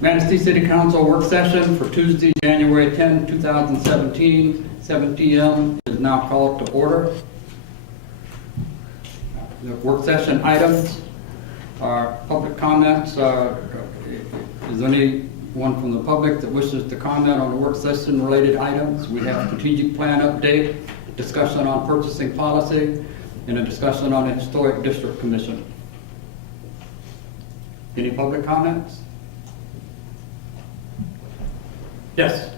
Manistee City Council work session for Tuesday, January 10, 2017, 7 p.m. is now called to order. The work session items are public comments. Is there anyone from the public that wishes to comment on the work session related items? We have strategic plan update, discussion on purchasing policy, and a discussion on the Historic District Commission. Any public comments? Yes.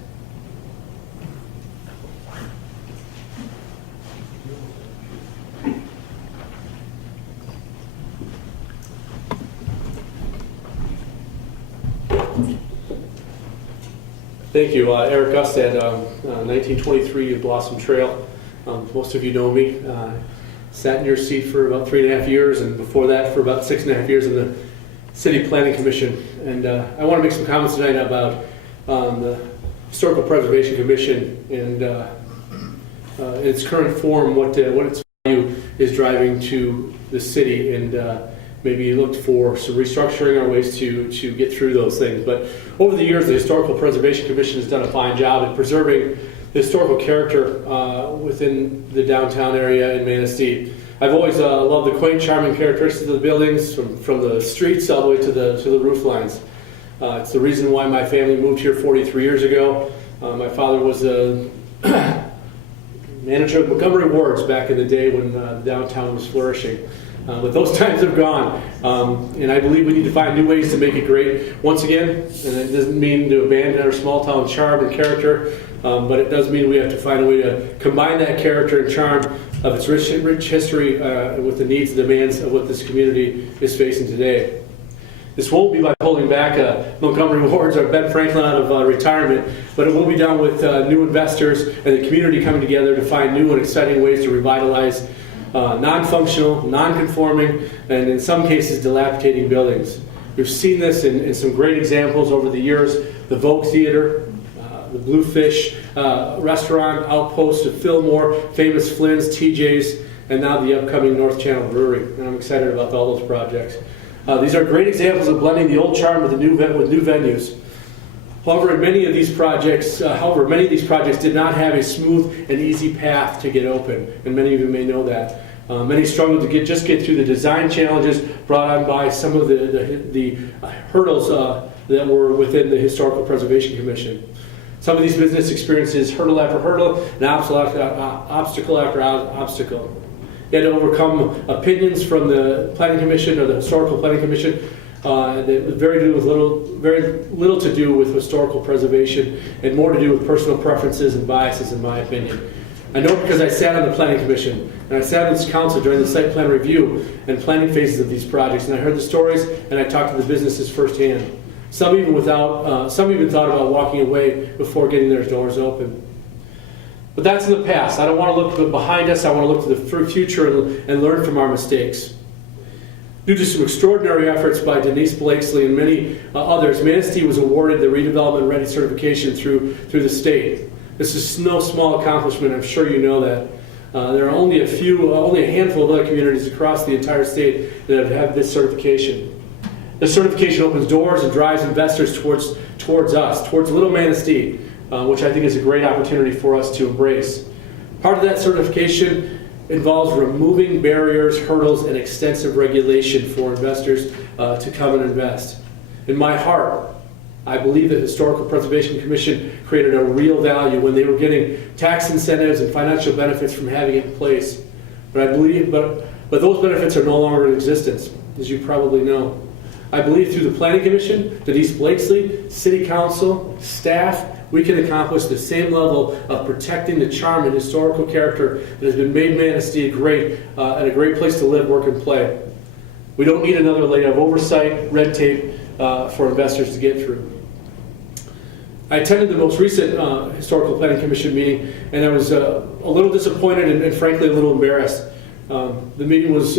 Thank you. Eric Gustad, 1923 Blossom Trail. Most of you know me. Sat in your seat for about 3.5 years, and before that for about 6.5 years in the City Planning Commission. And I want to make some comments tonight about the Historical Preservation Commission and its current form, what its value is driving to the city, and maybe looked for some restructuring or ways to get through those things. But over the years, the Historical Preservation Commission has done a fine job at preserving the historical character within the downtown area in Manistee. I've always loved the quaint, charming characteristics of the buildings, from the streets all the way to the roof lines. It's the reason why my family moved here 43 years ago. My father was a manager of Montgomery Wards back in the day when downtown was flourishing. But those times have gone, and I believe we need to find new ways to make it great once again. And it doesn't mean to abandon our small town charm and character, but it does mean we have to find a way to combine that character and charm of its rich history with the needs and demands of what this community is facing today. This won't be by pulling back Montgomery Wards or Ben Franklin out of retirement, but it will be done with new investors and the community coming together to find new and exciting ways to revitalize non-functional, non-conforming, and in some cases dilapidating buildings. We've seen this in some great examples over the years: the Vogue Theater, the Bluefish Restaurant, Outpost of Fillmore, Famous Flynn's, TJ's, and now the upcoming North Channel Brewery. And I'm excited about all those projects. These are great examples of blending the old charm with new venues. However, many of these projects did not have a smooth and easy path to get open, and many of you may know that. Many struggled to get through the design challenges brought on by some of the hurdles that were within the Historical Preservation Commission. Some of these business experiences hurdle after hurdle, and obstacle after obstacle. You had to overcome opinions from the Planning Commission or the Historical Planning Commission that was very little to do with historical preservation and more to do with personal preferences and biases, in my opinion. I know because I sat on the Planning Commission and I sat on this council during the site plan review and planning phases of these projects, and I heard the stories and I talked to the businesses firsthand. Some even thought about walking away before getting their doors open. But that's in the past. I don't want to look behind us. I want to look to the future and learn from our mistakes. Due to some extraordinary efforts by Denise Blakesley and many others, Manistee was awarded the Redevelopment Ready certification through the state. This is no small accomplishment. I'm sure you know that. There are only a handful of other communities across the entire state that have this certification. This certification opens doors and drives investors towards us, towards Little Manistee, which I think is a great opportunity for us to embrace. Part of that certification involves removing barriers, hurdles, and extensive regulation for investors to come and invest. In my heart, I believe the Historical Preservation Commission created a real value when they were getting tax incentives and financial benefits from having it in place. But those benefits are no longer in existence, as you probably know. I believe through the Planning Commission, Denise Blakesley, City Council, staff, we can accomplish the same level of protecting the charm and historical character that has been made Manistee great and a great place to live, work, and play. We don't need another layer of oversight, red tape for investors to get through. I attended the most recent Historical Planning Commission meeting, and I was a little disappointed and frankly a little embarrassed. The meeting was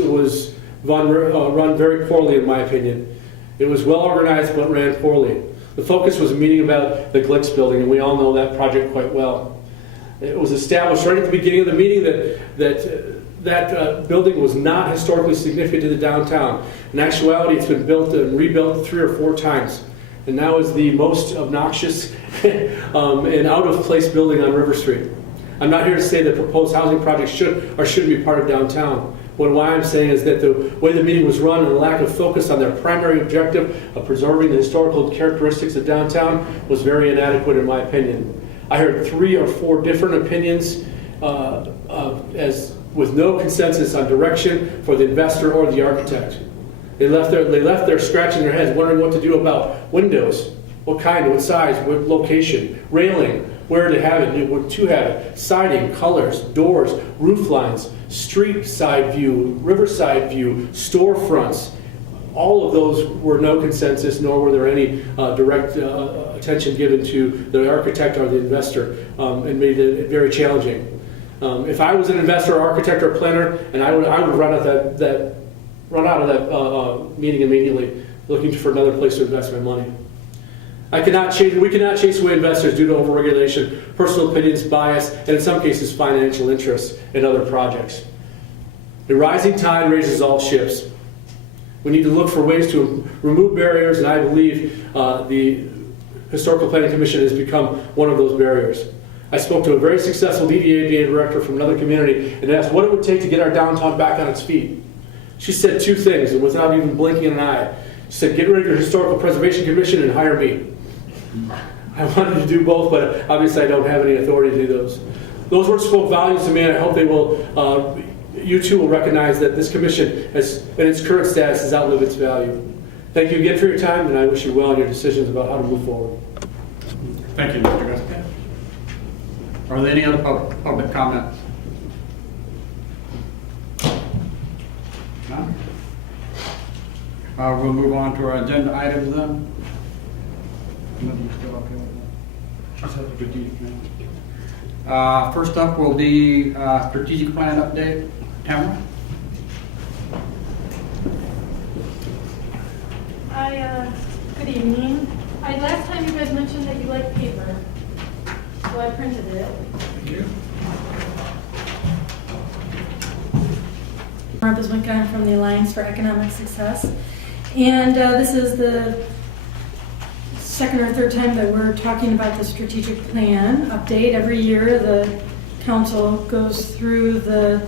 run very poorly, in my opinion. It was well organized, but ran poorly. The focus was a meeting about the Glicks building, and we all know that project quite well. It was established right at the beginning of the meeting that building was not historically significant to the downtown. In actuality, it's been built and rebuilt 3 or 4 times. and now is the most obnoxious and out-of-place building on River Street. I'm not here to say that proposed housing projects should or shouldn't be part of downtown. What I'm saying is that the way the meeting was run and the lack of focus on their primary objective of preserving the historical characteristics of downtown was very inadequate in my opinion. I heard 3 or 4 different opinions as with no consensus on direction for the investor or the architect. They left there scratching their heads, wondering what to do about windows, what kind, what size, what location, railing, where to have it, what to have it, siding, colors, doors, roof lines, street side view, riverside view, storefronts. All of those were no consensus, nor were there any direct attention given to the architect or the investor, and made it very challenging. If I was an investor, or architect, or planner, and I would run out of that meeting immediately, looking for another place to invest my money. We cannot chase away investors due to overregulation, personal opinions, bias, and in some cases financial interests in other projects. The rising tide raises all ships. We need to look for ways to remove barriers, and I believe the Historical Planning Commission has become one of those barriers. I spoke to a very successful DDA director from another community and asked what it would take to get our downtown back on its feet. She said 2 things, and without even blinking an eye. She said, get rid of your Historical Preservation Commission and hire me. I wanted to do both, but obviously I don't have any authority to do those. Those words spoke volumes to me, and I hope they will. You too will recognize that this commission, in its current status, has outlived its value. Thank you again for your time, and I wish you well in your decisions about how to move forward. Thank you, Mr. Gustin. Are there any other public comments? None? We'll move on to our agenda items then. First up will be strategic plan update. Tamara? Good evening. Last time you guys mentioned that you like paper, so I printed it. Thank you. Martha Zwinka, I'm from the Alliance for Economic Success, and this is the second or third time that we're talking about the strategic plan update. Every year the council goes through the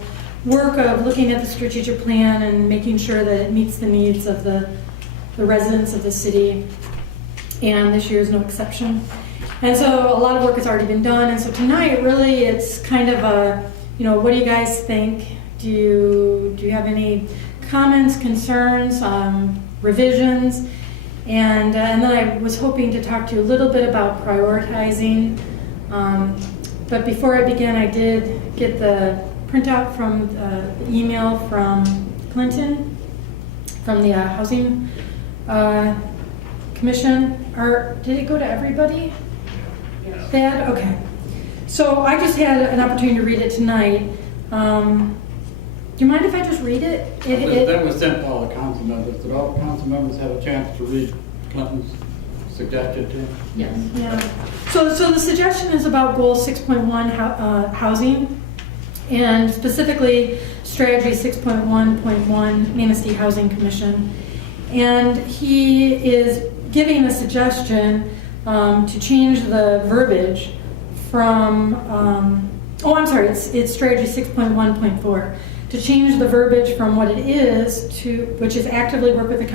work of looking at the strategic plan and making sure that it meets the needs of the residents of the city, and this year is no exception. And so a lot of work has already been done, and so tonight really it's kind of a, what do you guys think? Do you have any comments, concerns, revisions? And then I was hoping to talk to you a little bit about prioritizing. But before I begin, I did get the printout from the email from Clinton, from the Housing Commission. Or did it go to everybody? Yes. Dad? Okay. So I just had an opportunity to read it tonight. Do you mind if I just read it? That was sent to all the council members. Did all the council members have a chance to read Clinton's suggestion to him? Yes. Yeah. So the suggestion is about Goal 6.1 housing, and specifically Strategy 6.1.1 Manistee Housing Commission. And he is giving a suggestion to change the verbiage from, it's Strategy 6.1.4. to change the verbiage from what it is to, which is actively work with the the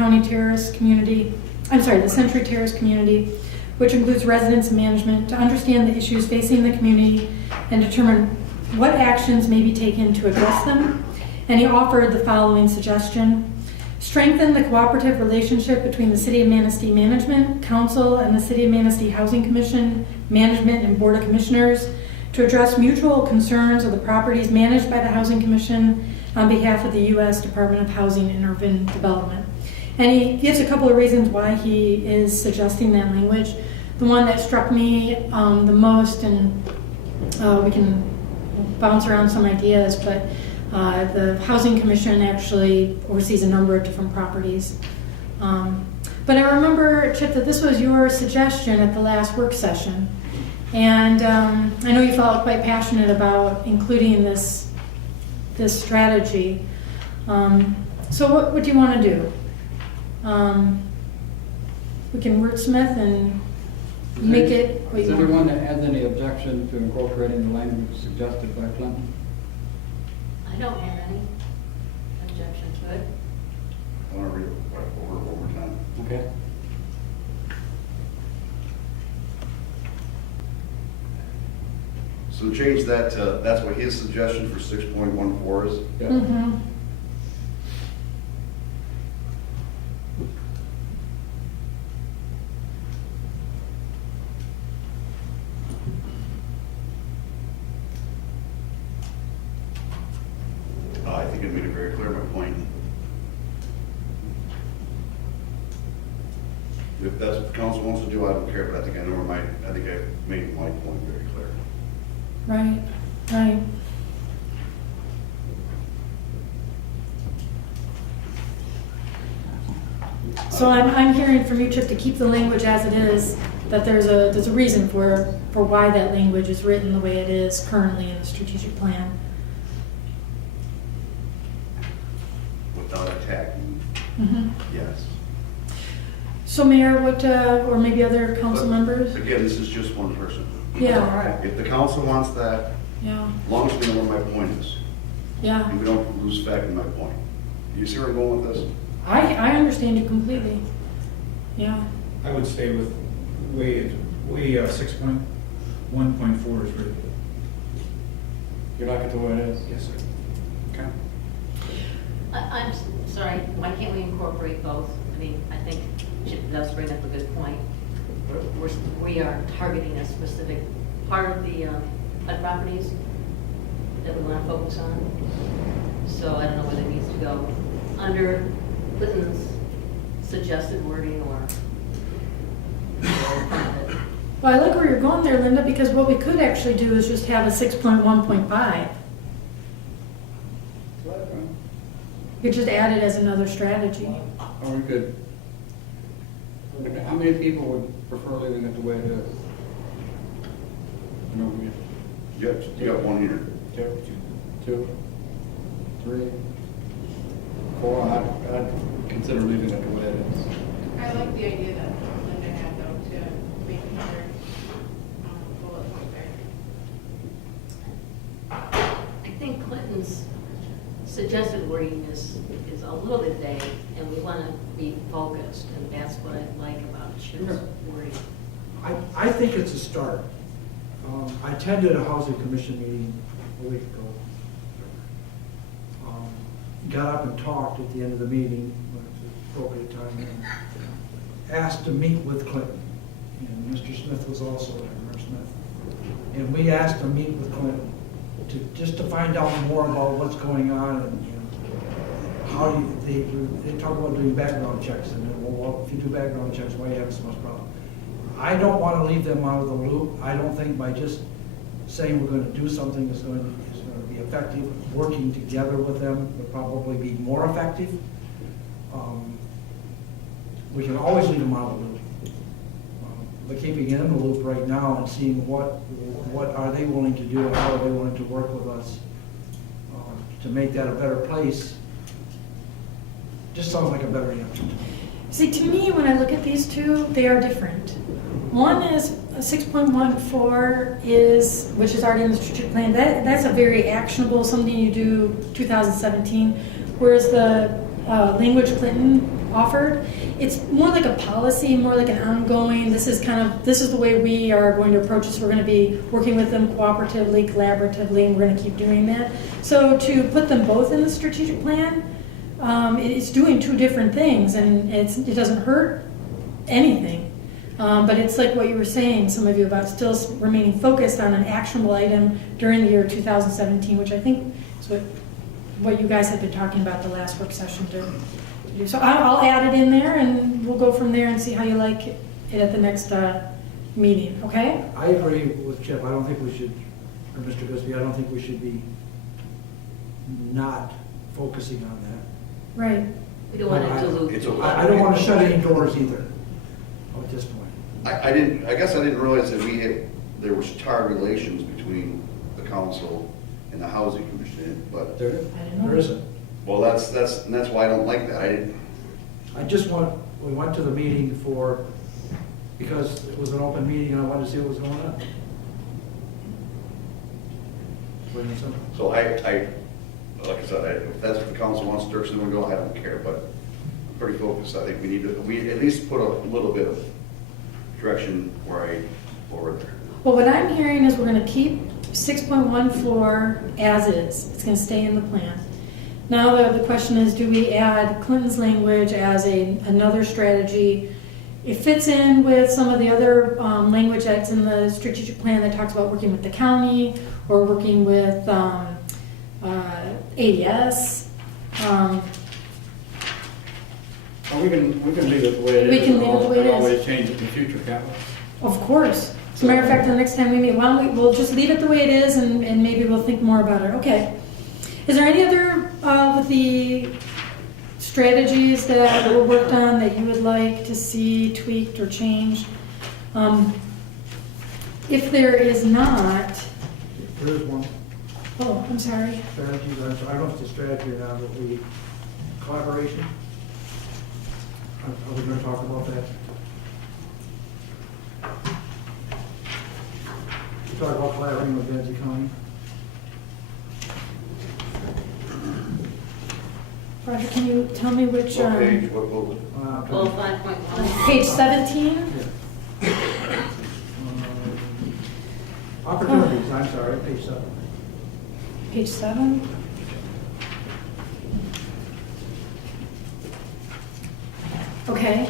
Century Terrace community, which includes residents and management, to understand the issues facing the community and determine what actions may be taken to address them. And he offered the following suggestion: strengthen the cooperative relationship between the City of Manistee Management, Council, and the City of Manistee Housing Commission, Management, and Board of Commissioners to address mutual concerns of the properties managed by the Housing Commission on behalf of the U.S. Department of Housing and Urban Development. And he gives a couple of reasons why he is suggesting that language. The one that struck me the most, and we can bounce around some ideas, but the Housing Commission actually oversees a number of different properties. But I remember, Chip, that this was your suggestion at the last work session. And I know you felt quite passionate about including this strategy. So what do you want to do? we can wordsmith and make it what Is you anyone want. that has any objection to incorporating the language suggested by Clinton? I don't have any objection to it. I want to read it over one more time. Okay. So change that to, that's what his suggestion for 6.14 is? Yeah. Mhm. I think it made it very clear, my point. If that's what the council wants to do, I don't care, but I think I know where I think I made my point very clear. Right, right. So I'm hearing from you, Chip, to keep the language as it is, that there's a reason for why that language is written the way it is currently in the strategic plan. Without attacking, Mhm. yes. So Mayor, what, or maybe other council But, members? Again, this is just one person. Yeah, If the council wants that, yeah, as long as we know what my point is, yeah. and we don't lose fact in my point. You see where I'm going with this? I understand you completely. Yeah, I would stay with way 6.1.4 is written. You like it the way it is? Yes, sir. Okay. I'm sorry, why can't we incorporate both? I mean, I think Chip does bring up a good point. We are targeting a specific part of the HUD properties that we want to focus on. So I don't know whether it needs to go under Clinton's suggested wording or. well, I like where you're going there, Linda, because what we could actually do is just have a 6.1.5. You could just add it as another strategy. Or we could, how many people would prefer leaving it the way it is? You know, we You got one here. two, three, four, I'd consider leaving it the way it is. I like the idea that Linda had though, to make another bullet point there. I think Clinton's suggested wording is a little bit vague, and we want to be focused, and that's what I like about Chip's Sure. wording. I think it's a start. I attended a housing commission meeting a week ago. Got up and talked at the end of the meeting, when it was the appropriate time, and asked to meet with Clinton. And Mr. Smith was also there, Mayor Smith. And we asked to meet with Clinton, just to find out more about what's going on, and how they talk about doing background checks, and then, well, if you do background checks, why are you having so much problem? I don't want to leave them out of the loop. I don't think by just saying we're going to do something is going to be effective. Working together with them would probably be more effective. We can always leave them out of the loop. But keeping in the loop right now and seeing what are they willing to do and how are they willing to work with us to make that a better place, just sounds like a better answer to me. See, to me, when I look at these two, they are different. One is 6.14 is, which is already in the strategic plan. That's a very actionable, something you do 2017. Whereas the language Clinton offered, it's more like a policy, more like an ongoing. This is the way we are going to approach this. We're going to be working with them cooperatively, collaboratively, and we're going to keep doing that. So to put them both in the strategic plan, it's doing two different things, and it doesn't hurt anything. But it's like what you were saying, some of you, about still remaining focused on an actionable item during the year 2017, which I think is what you guys had been talking about the last work session to do. So I'll add it in there, and we'll go from there and see how you like it at the next meeting, okay? I agree with Chip. I don't think we should, or Mr. Bisbee, I don't think we should be not focusing on that. Right. We don't want to dilute. It's a- I don't want to shut any doors either at this point. I guess I didn't realize that there was tied relations between the council and the housing commission, but, There it is. I don't know. There isn't. well, that's why I don't like that. We went to the meeting for because it was an open meeting and I wanted to see what was going on. Plain and simple. So like I said, if that's what the council wants, Dirksen will go, I don't care, but I'm pretty focused. I think we at least put a little bit of direction forward there. Well, what I'm hearing is we're gonna keep 6.1 floor as is. It's gonna stay in the plan. Now, the question is, do we add Clinton's language as another strategy? It fits in with some of the other language that's in the strategic plan that talks about working with the county or working with ADS. Well, we can leave it the way it is. We can leave it the way it is. And always change it in the future, can't we? Of course. As a matter of fact, the next time we meet, we'll just leave it the way it is and maybe we'll think more about it. Okay. Is there any other of the strategies that were worked on that you would like to see tweaked or changed? If there is not, There is one oh, I'm sorry. strategy, I don't know if it's a strategy or not, but collaboration. Are we going to talk about that? We talk about collaborating with Benzie County. Roger, can you tell me which, What page, what was it? Well, 5.1. page 17? Opportunities, I'm sorry, page 7. Page 7? Okay.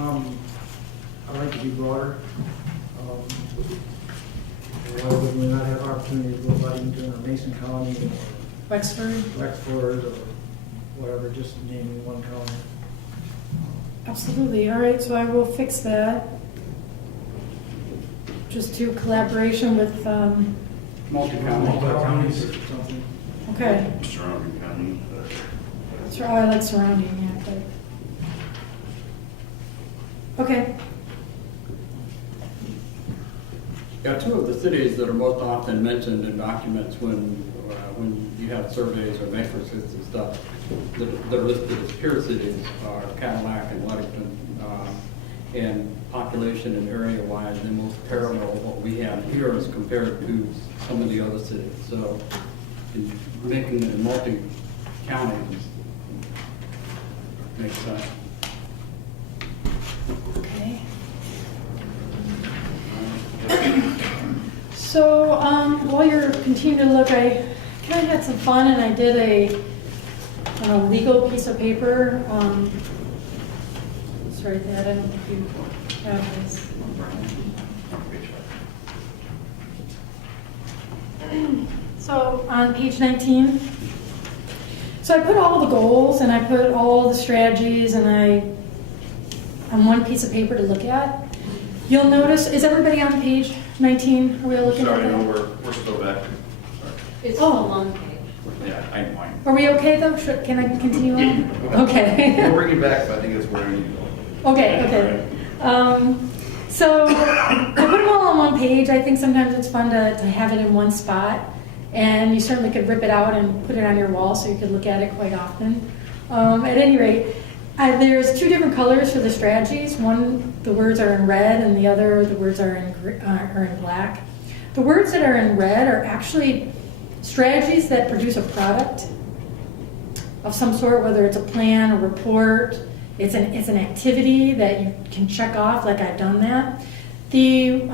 I'd like to be broader. Why would we not have opportunity to go to Ludington or Mason County or Wexford? Wexford or whatever, just naming one county. Absolutely. All right, so I will fix that. Just to collaboration with, Multi-county. Counties or something. okay. Surrounding county. Oh, I like surrounding, yeah. Okay. Yeah, two of the cities that are most often mentioned in documents when you have surveys or metrics and stuff that are listed as peer cities are Cadillac and Ludington. And population and area-wise, they most parallel what we have here as compared to some of the other cities. So in making it multi-counties makes sense. Okay. So while you're continuing to look, I kind of had some fun and I did a legal piece of paper. Sorry, Dad, I don't know if you have this. So on page 19, so I put all the goals and I put all the strategies and on one piece of paper to look at. You'll notice, is everybody on page 19? Are we all looking at Sorry, that? no, we're still back. Sorry. It's Oh. a long page. Yeah, I know. Are we okay though? Can I continue on? Okay. We'll bring it back, but I think it's where we need to go. Okay. So I put them all on one page. I think sometimes it's fun to have it in one spot. And you certainly could rip it out and put it on your wall so you could look at it quite often. At any rate, there's two different colors for the strategies. One, the words are in red, and the other, the words are in black. The words that are in red are actually strategies that produce a product of some sort, whether it's a plan, a report, it's an activity that you can check off, like I've done that. The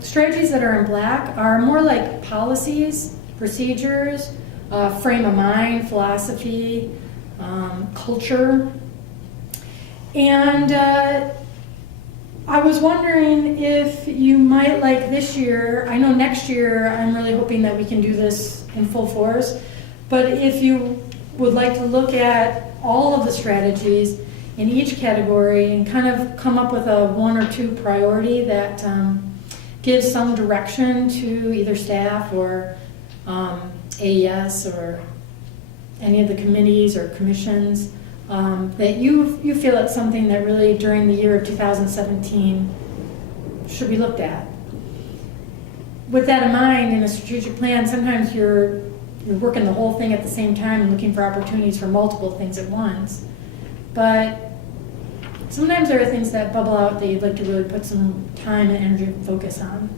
strategies that are in black are more like policies, procedures, frame of mind, philosophy, culture. And I was wondering if you might like this year, I know next year I'm really hoping that we can do this in full force, but if you would like to look at all of the strategies in each category and kind of come up with a one or two priority that gives some direction to either staff or AES or any of the committees or commissions, that you feel it's something that really during the year of 2017 should be looked at. With that in mind, in a strategic plan, sometimes you're working the whole thing at the same time and looking for opportunities for multiple things at once. But sometimes there are things that bubble out that you'd like to really put some time and energy and focus on.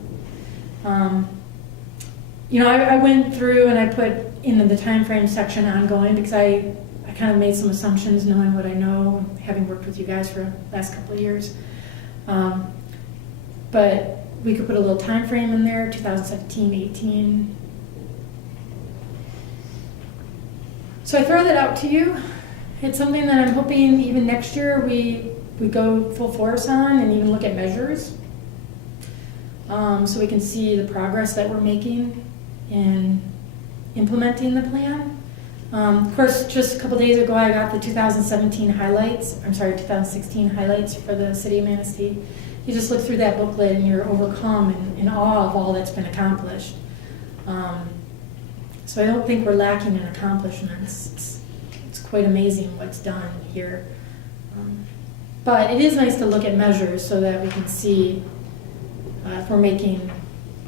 I went through and I put in the time frame section ongoing because I kind of made some assumptions knowing what I know, having worked with you guys for the last couple of years. But we could put a little time frame in there, 2017, 18. So I throw that out to you. It's something that I'm hoping even next year we go full force on and even look at measures. So we can see the progress that we're making in implementing the plan. Of course, just a couple days ago, I got the 2016 highlights for the city of Manistee. You just look through that booklet and you're overcome and in awe of all that's been accomplished. So I don't think we're lacking in accomplishments. It's quite amazing what's done here. But it is nice to look at measures so that we can see if we're making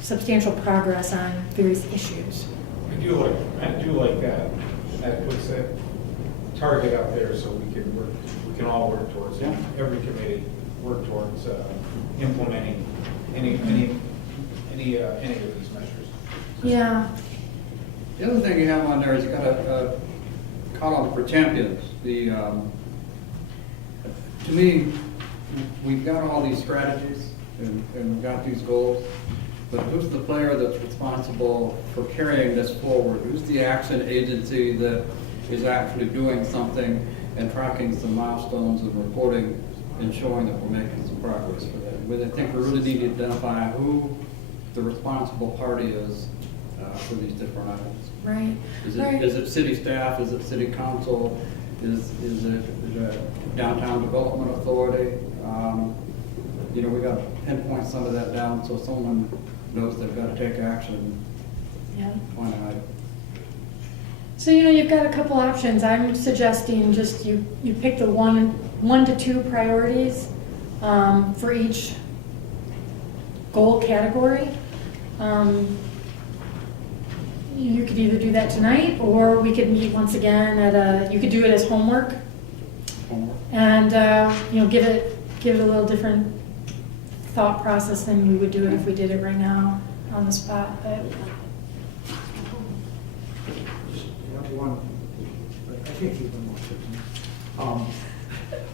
substantial progress on various issues. I do like that. That puts that target up there so we can all work towards it. Every committee work towards implementing any of these measures. Yeah. The other thing you have on there is you got a column for champions. To me, we've got all these strategies and we've got these goals, but who's the player that's responsible for carrying this forward? Who's the action agency that is actually doing something and tracking some milestones and reporting and showing that we're making some progress for that? But I think we really need to identify who the responsible party is for these different items. Right. Is Right. it city staff? Is it city council? Is it downtown development authority? We got to pinpoint some of that down so someone knows they've got to take action Yeah. on an item. So you've got a couple options. I'm suggesting just you pick the one to two priorities for each goal category. You could either do that tonight, or we could meet once again you could do it as homework, and give it a little different thought process than we would do it if we did it right now on the spot. But I can't keep them all.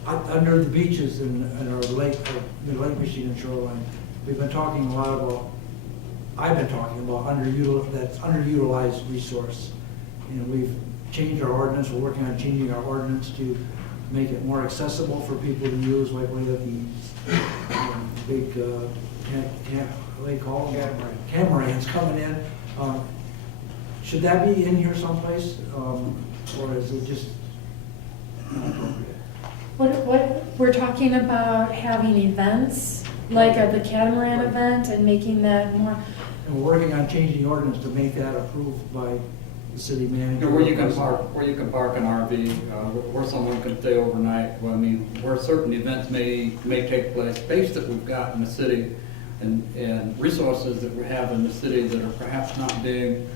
Under the beaches and our lake, the Lake Michigan and shoreline, we've been talking a lot about, I've been talking about underutilized resource. We've changed our ordinance, we're working on changing our ordinance to make it more accessible for people to use, like one of the big, what do they call them? Catamarans coming in. Should that be in here someplace, or is it just not appropriate? what we're talking about having events like the catamaran event and making that more. And we're working on changing the ordinance to make that approved by the city manager. Where you can park an RV, where someone can stay overnight. Well, where certain events may take place, space that we've got in the city, and resources that we have in the city that are perhaps not being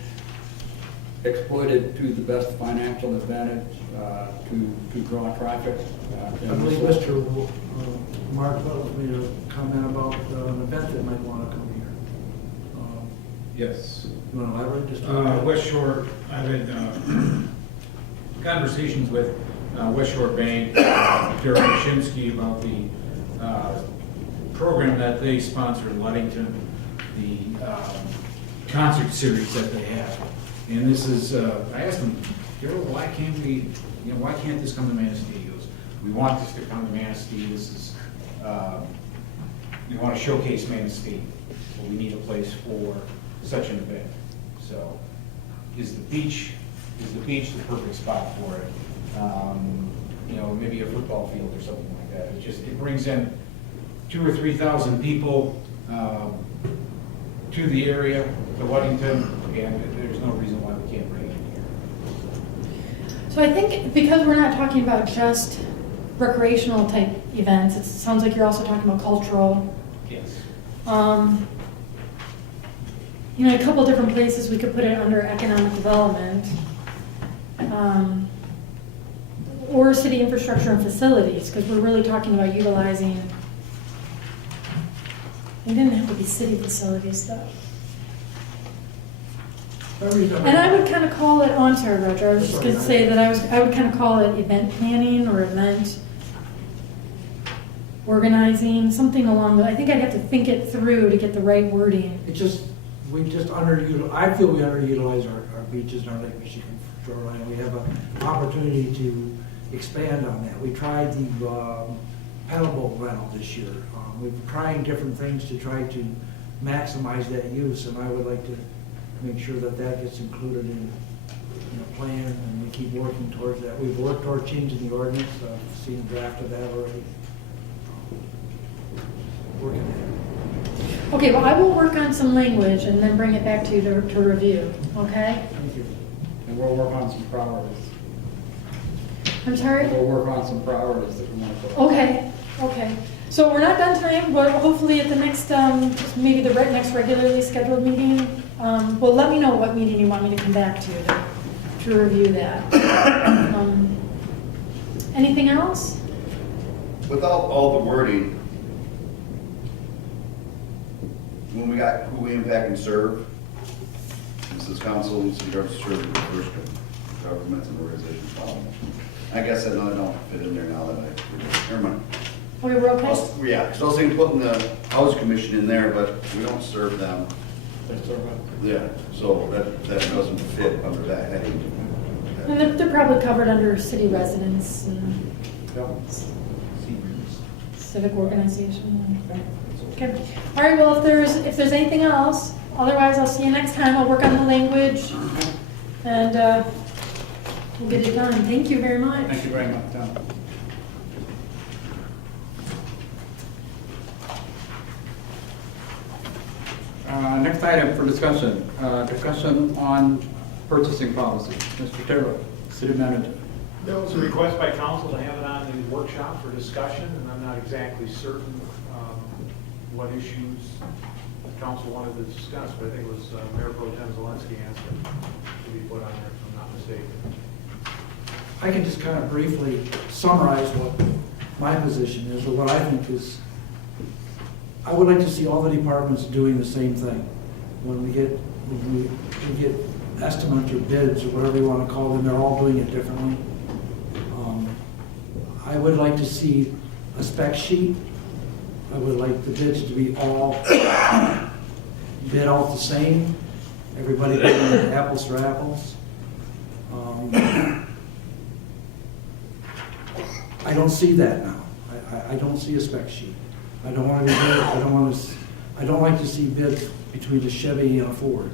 exploited to the best financial advantage to draw traffic. I believe Mr. Mark Wells made a comment about an event that might want to come here. Yes. You want to elaborate just a Uh, little bit? West Shore, I've had conversations with West Shore Bank, Derek Shimsky about the program that they sponsor in Ludington, the concert series that they have. And this is, I asked them, Daryl, why can't this come to Manistee? He goes, we want this to come to Manistee. This is, we want to showcase Manistee, but we need a place for such an event. So, is the beach the perfect spot for it? Maybe a football field or something like that. It brings in 2,000 or 3,000 people to the area, to Ludington, and there's no reason why we can't bring it in here. So I think because we're not talking about just recreational type events, it sounds like you're also talking about cultural. Yes. A couple different places we could put it under economic development. or city infrastructure and facilities, because we're really talking about utilizing, it didn't have to be city facilities though. And I would kind of call it, on sorry, Roger, I was just going to say that I would kind of call it event planning or event organizing, something along the, I think I'd have to think it through to get the right wording. It just, we just I feel we underutilize our beaches and our Lake Michigan shoreline. We have an opportunity to expand on that. We tried the paddleboat rental this year. We're trying different things to try to maximize that use, and I would like to make sure that that gets included in a plan, and we keep working towards that. We've worked toward changing the ordinance. I've seen a draft of that already. Working on it. Okay, well, I will work on some language and then bring it back to you to review, okay? Thank you. And we'll work on some priorities. I'm sorry? We'll work on some priorities that we want to put. Okay, okay. So we're not done tonight, but hopefully at the next, maybe the next regularly scheduled meeting, well, let me know what meeting you want me to come back to review that. Anything else? Without all the wording, when we got who we impact and serve, this is council and city guards serve the first governments and organizations. I guess I know I don't fit in there now that never mind. Okay, we're okay? Yeah, because I was thinking putting the housing commission in there, but we don't serve them. Yeah, so that doesn't fit under that heading. And they're probably covered under city residents and civic organization. Okay. All right, well, if there's anything else, otherwise I'll see you next time. I'll work on the language and we'll get it done. Thank you very much. Thank you very much, Tom. Next item for discussion, discussion on purchasing policy. Mr. Taylor, City Manager. There was a request by council to have it on the workshop for discussion, and I'm not exactly certain what issues the council wanted to discuss, but I think it was Mayor Pro Tem Zelensky asked it to be put on there, if I'm not mistaken. I can just kind of briefly summarize what my position is, or what I think is, I would like to see all the departments doing the same thing. When we get estimates or bids, or whatever you want to call them, they're all doing it differently. I would like to see a spec sheet. I would like the bids to be all bid out the same. Everybody bidding apples for apples. I don't see that now. I don't see a spec sheet. I don't want to be bid. I don't like to see bids between a Chevy and a Ford.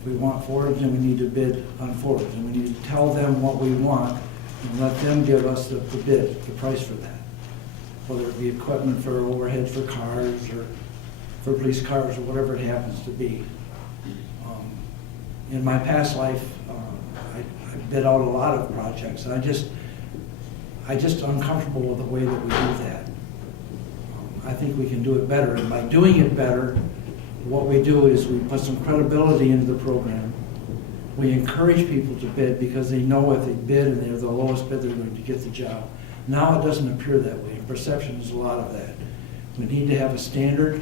If we want Fords, then we need to bid on Fords, and we need to tell them what we want and let them give us the bid, the price for that. Whether it be equipment for overheads for cars or for police cars or whatever it happens to be. In my past life, I bid out a lot of projects, and I just uncomfortable with the way that we do that. I think we can do it better, and by doing it better, what we do is we put some credibility into the program. We encourage people to bid because they know if they bid and they're the lowest bid, they're going to get the job. Now it doesn't appear that way. Perception is a lot of that. We need to have a standard,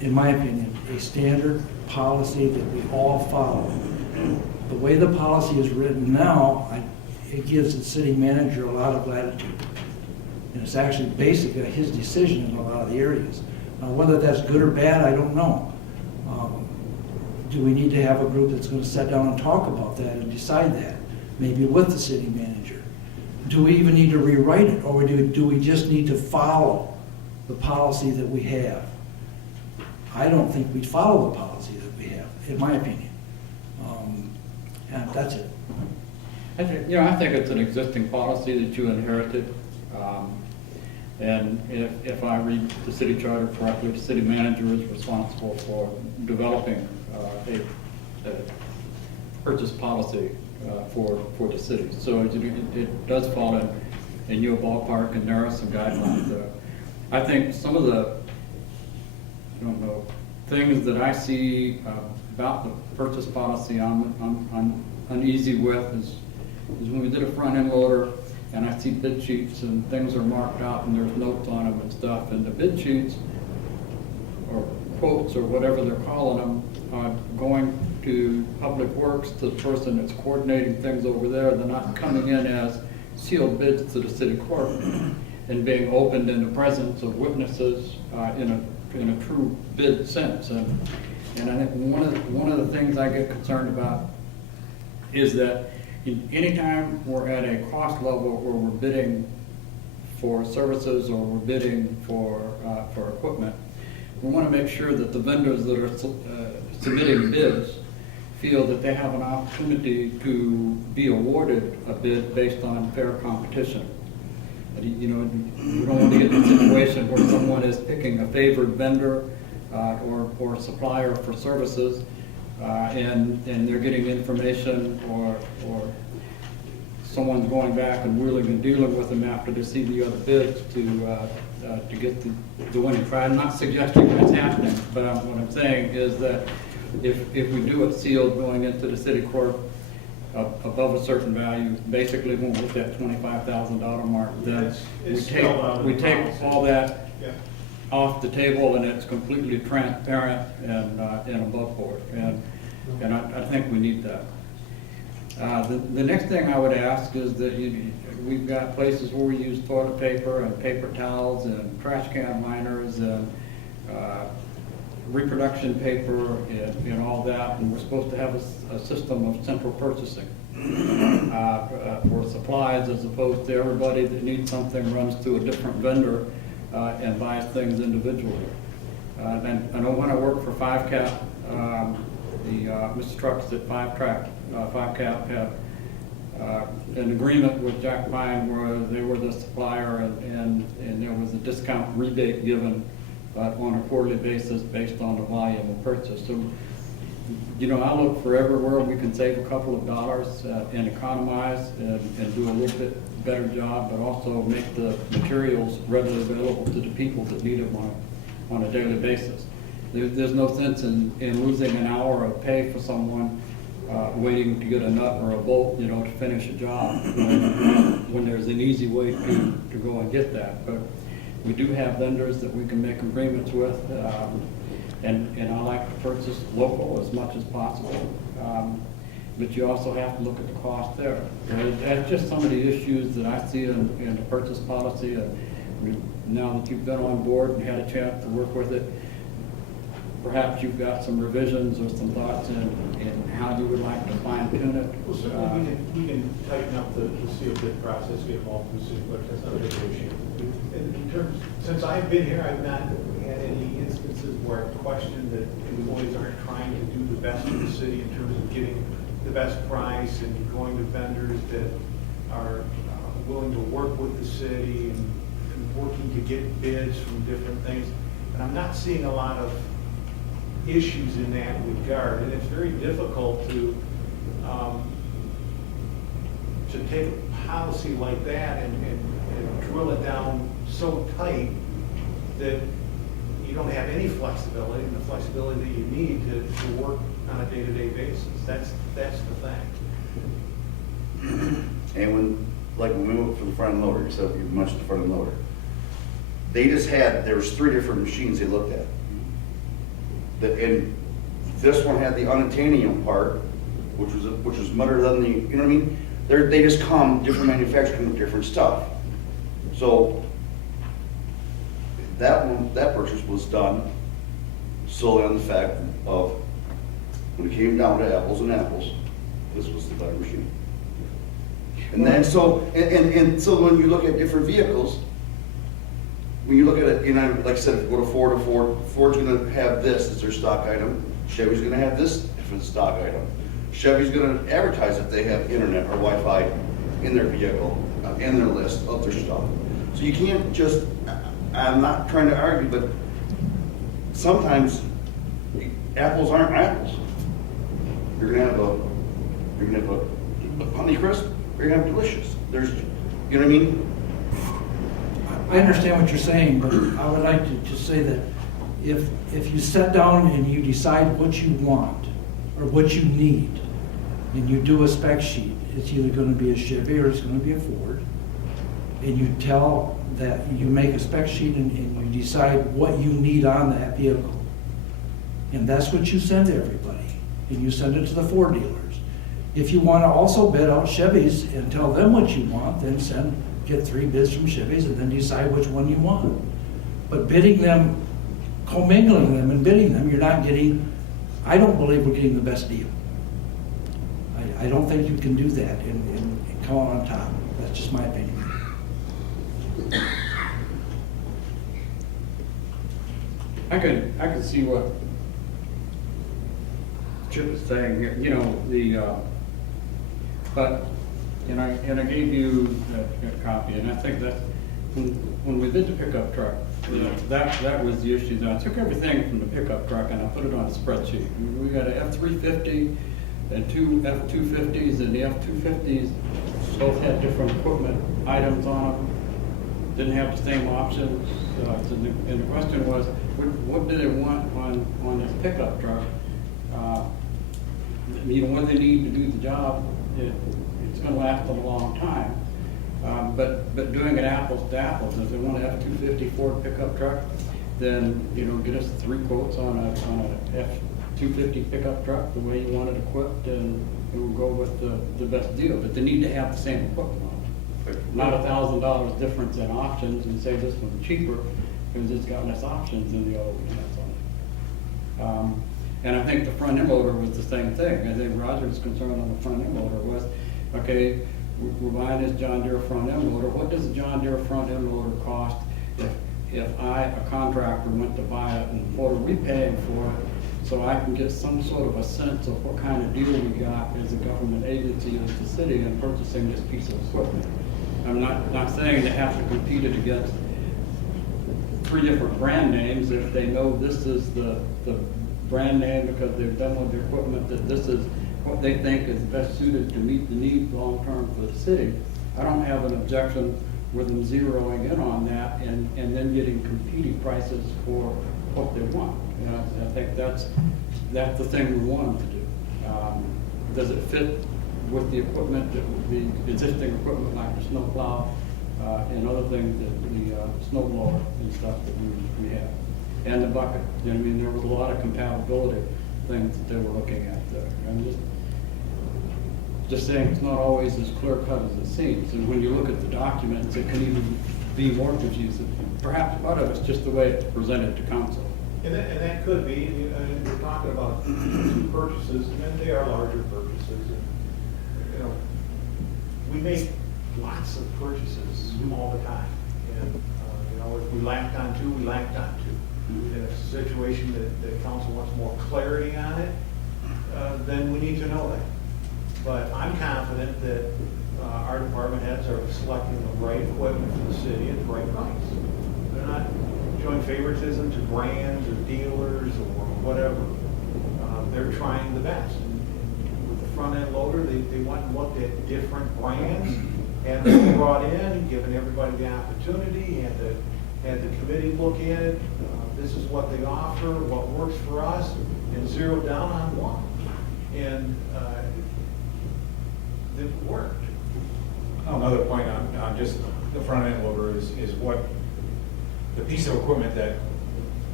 in my opinion, a standard policy that we all follow. The way the policy is written now, it gives the city manager a lot of latitude. And it's actually basically his decision in a lot of the areas. Now, whether that's good or bad, I don't know. Do we need to have a group that's going to sit down and talk about that and decide that? Maybe with the city manager. Do we even need to rewrite it, or do we just need to follow the policy that we have? I don't think we follow the policy that we have, in my opinion. And that's it. I think it's an existing policy that you inherited. And if I read the city charter correctly, the city manager is responsible for developing a purchase policy for the city. So it does fall in your ballpark, and there are some guidelines. I think some of the, things that I see about the purchase policy I'm uneasy with is when we did a front end loader, and I see bid sheets and things are marked out and there's notes on them and stuff, and the bid sheets, or quotes, or whatever they're calling them, are going to Public Works, to the person that's coordinating things over there. They're not coming in as sealed bids to the city clerk and being opened in the presence of witnesses in a true bid sense. And I think one of the things I get concerned about is that anytime we're at a cost level where we're bidding for services or we're bidding for equipment, we want to make sure that the vendors that are submitting bids feel that they have an opportunity to be awarded a bid based on fair competition. You know, we don't want to get in a situation where someone is picking a favored vendor or supplier for services, and they're getting information, or someone's going back and wheeling and dealing with them after they see the other bids to get the winning prize. I'm not suggesting that's happening, but what I'm saying is that if we do it sealed going into the city court above a certain value, basically when we hit that $25,000 mark, then we take all that off the table, and it's completely transparent and above board. And I think we need that. The next thing I would ask is that we've got places where we use toilet paper and paper towels and trash can liners and reproduction paper and all that, and we're supposed to have a system of central purchasing for supplies, as opposed to everybody that needs something runs to a different vendor and buys things individually. And I know when I worked for 5CAP, Mr. Trucks at 5CAP had an agreement with Jack Pine where they were the supplier, and there was a discount rebate given on a quarterly basis based on the volume of purchase. So, you know, I look for everywhere we can save a couple of dollars and economize and do a little bit better job, but also make the materials readily available to the people that need them on a daily basis. There's no sense in losing an hour of pay for someone waiting to get a nut or a bolt, you know, to finish a job when there's an easy way to go and get that. But we do have vendors that we can make agreements with, and I like to purchase local as much as possible. But you also have to look at the cost there. And that's just some of the issues that I see in the purchase policy. Now that you've been on board and had a chance to work with it, perhaps you've got some revisions or some thoughts in how you would like to fine tune it. Well, certainly we can tighten up the sealed bid process, get them all through city clerk, that's not a big issue. In terms, since I've been here, I've not had any instances where I've questioned that employees aren't trying to do the best for the city in terms of getting the best price and going to vendors that are willing to work with the city and working to get bids from different things. And I'm not seeing a lot of issues in that regard, and it's very difficult to take a policy like that and drill it down so tight that you don't have any flexibility, and the flexibility that you need to work on a day-to-day basis. That's the thing. And when we went for the front end loader, you said you mentioned the front end loader. There was 3 different machines they looked at. And this one had the unattainium part, which was better than the, you know what I mean? They just come different manufacturing with different stuff. So that purchase was done solely on the fact of when it came down to apples and apples, this was the better machine. And then so when you look at different vehicles, when you look at it, you know, like I said, if you go to Ford's going to have this as their stock item. Chevy's going to have this as a stock item. Chevy's going to advertise that they have internet or Wi-Fi in their vehicle, in their list of their stuff. So you can't just, I'm not trying to argue, but sometimes apples aren't apples. You're going to have a Honey Crisp, or you're going to have Delicious. There's, you know what I mean? I understand what you're saying, but I would like to just say that if you sit down and you decide what you want or what you need, and you do a spec sheet, it's either gonna be a Chevy or it's gonna be a Ford. And you tell that, you make a spec sheet and you decide what you need on that vehicle. And that's what you send to everybody, and you send it to the Ford dealers. If you wanna also bid out Chevys and tell them what you want, then get 3 bids from Chevys and then decide which one you want. But bidding them, commingling them and bidding them, you're not getting, I don't believe we're getting the best deal. I don't think you can do that and come out on top. That's just my opinion. I could see what Chip is saying here, you know, but, and I gave you a copy, and I think that when we did the pickup truck, you know, that was the issue. I took everything from the pickup truck and I put it on a spreadsheet. We got an F-350 and 2 F-250s, and the F-250s both had different equipment items on them, didn't have the same options. And the question was, what do they want on this pickup truck? You know, what they need to do the job, it's gonna last a long time. But doing it apples to apples, if they want an F-250 Ford pickup truck, then, you know, get us 3 quotes on a F-250 pickup truck, the way you want it equipped, and we'll go with the best deal. But they need to have the same equipment on it. Not $1,000 difference in options, and say this one's cheaper, because it's got less options than the other one has on it. And I think the front end loader was the same thing. I think Roger's concern on the front end loader was, okay, we're buying this John Deere front end loader. What does a John Deere front end loader cost if I, a contractor, went to buy it, and what are we paying for it? So I can get some sort of a sense of what kind of deal we got as a government agency, as the city, in purchasing this piece of equipment. I'm not saying they have to compete it against 3 different brand names if they know this is the brand name because they've demoed their equipment, that this is what they think is best suited to meet the needs long-term for the city. I don't have an objection with them zeroing in on that and then getting competing prices for what they want. You know, I think that's the thing we want them to do. Does it fit with the equipment, the existing equipment like the snow plow and other things, the snow blower and stuff that we have? And the bucket. You know, I mean, there was a lot of compatibility things that they were looking at there. I'm just saying it's not always as clear cut as it seems. And when you look at the documents, it can even be more confusing. Perhaps part of it's just the way it's presented to council. And that could be, we're talking about 2 purchases, and they are larger purchases. And, you know, we make lots of purchases all the time. And, you know, if we lacked on 2, we lacked on 2. In a situation that council wants more clarity on it, then we need to know that. But I'm confident that our department heads are selecting the right equipment for the city at the right price. They're not showing favoritism to brands or dealers or whatever. They're trying the best. And with the front end loader, they went and looked at different brands, had them brought in, given everybody the opportunity, had the committee look at it. This is what they offer, what works for us, and zeroed down on one. And it worked. Another point on just the front end loader is what the piece of equipment that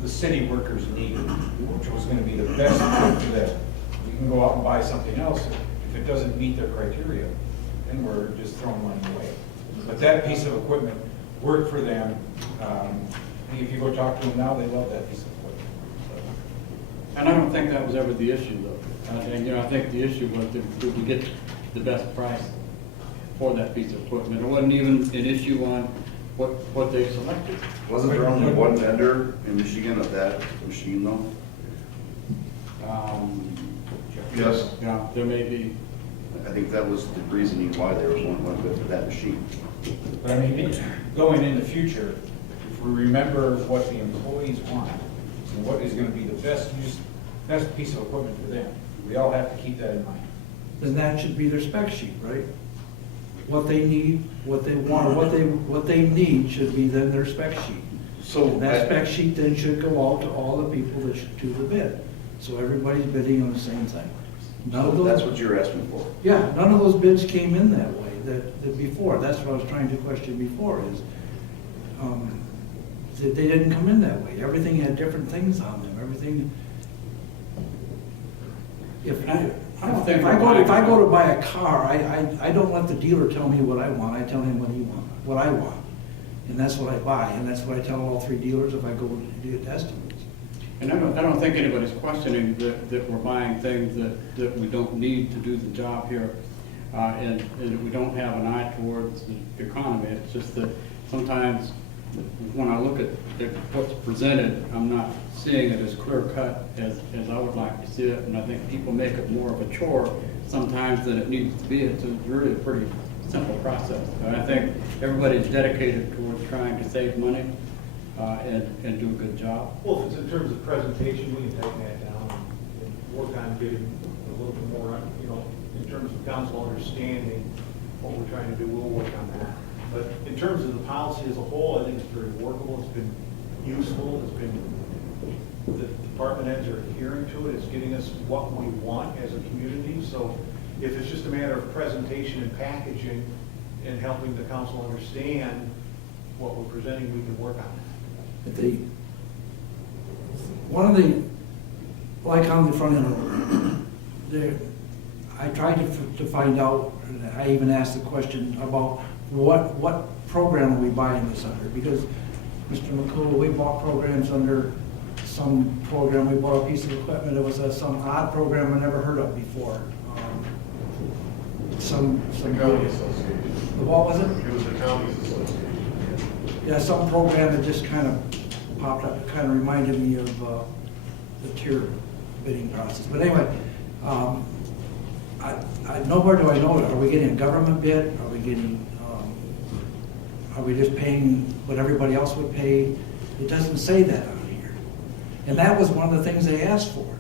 the city workers need, which was gonna be the best fit for them. You can go out and buy something else, if it doesn't meet their criteria, then we're just throwing money away. But that piece of equipment worked for them. If you go talk to them now, they love that piece of equipment. And I don't think that was ever the issue, though. And, you know, I think the issue was did we get the best price for that piece of equipment? It wasn't even an issue on what they selected. Wasn't there only one vendor in Michigan of that machine though? Yes. Yeah, there may be. I think that was the reasoning why there was one good for that machine. But I mean, going in the future, if we remember what the employees want, and what is gonna be the best piece of equipment for them, we all have to keep that in mind. Then that should be their spec sheet, right? What they need, what they want, what they need should be then their spec sheet. So And that spec sheet then should go out to all the people that should do the bid. So everybody's bidding on the same thing. None of those. That's what you're asking for. Yeah, none of those bids came in that way, that before, that's what I was trying to question before, is, that they didn't come in that way. Everything had different things on them, everything. If I go to buy a car, I don't let the dealer tell me what I want, I tell him what I want. And that's what I buy, and that's what I tell all three dealers if I go to do estimates. And I don't think anybody's questioning that we're buying things that we don't need to do the job here, and that we don't have an eye towards the economy. It's just that sometimes when I look at what's presented, I'm not seeing it as clear cut as I would like to see it, and I think people make it more of a chore sometimes than it needs to be. It's really a pretty simple process. And I think everybody's dedicated towards trying to save money and do a good job. Well, if it's in terms of presentation, we can tighten that down and work on getting a little bit more, in terms of council understanding what we're trying to do, we'll work on that. But in terms of the policy as a whole, I think it's very workable, it's been useful, the department heads are adhering to it, it's getting us what we want as a community. So if it's just a matter of presentation and packaging and helping the council understand what we're presenting, we can work on it. One of the, like on the front end, there, I tried to find out, and I even asked the question about what program are we buying this under? Because Mr. McCool, we bought programs under some program, we bought a piece of equipment, it was some odd program I never heard of before. Some County Association. What was it? It was the Counties Association. Yeah, some program that just kind of popped up, kind of reminded me of the tier bidding process. But anyway, nowhere do I know it. Are we getting a government bid? Are we getting, are we just paying what everybody else would pay? It doesn't say that on here. And that was one of the things they asked for.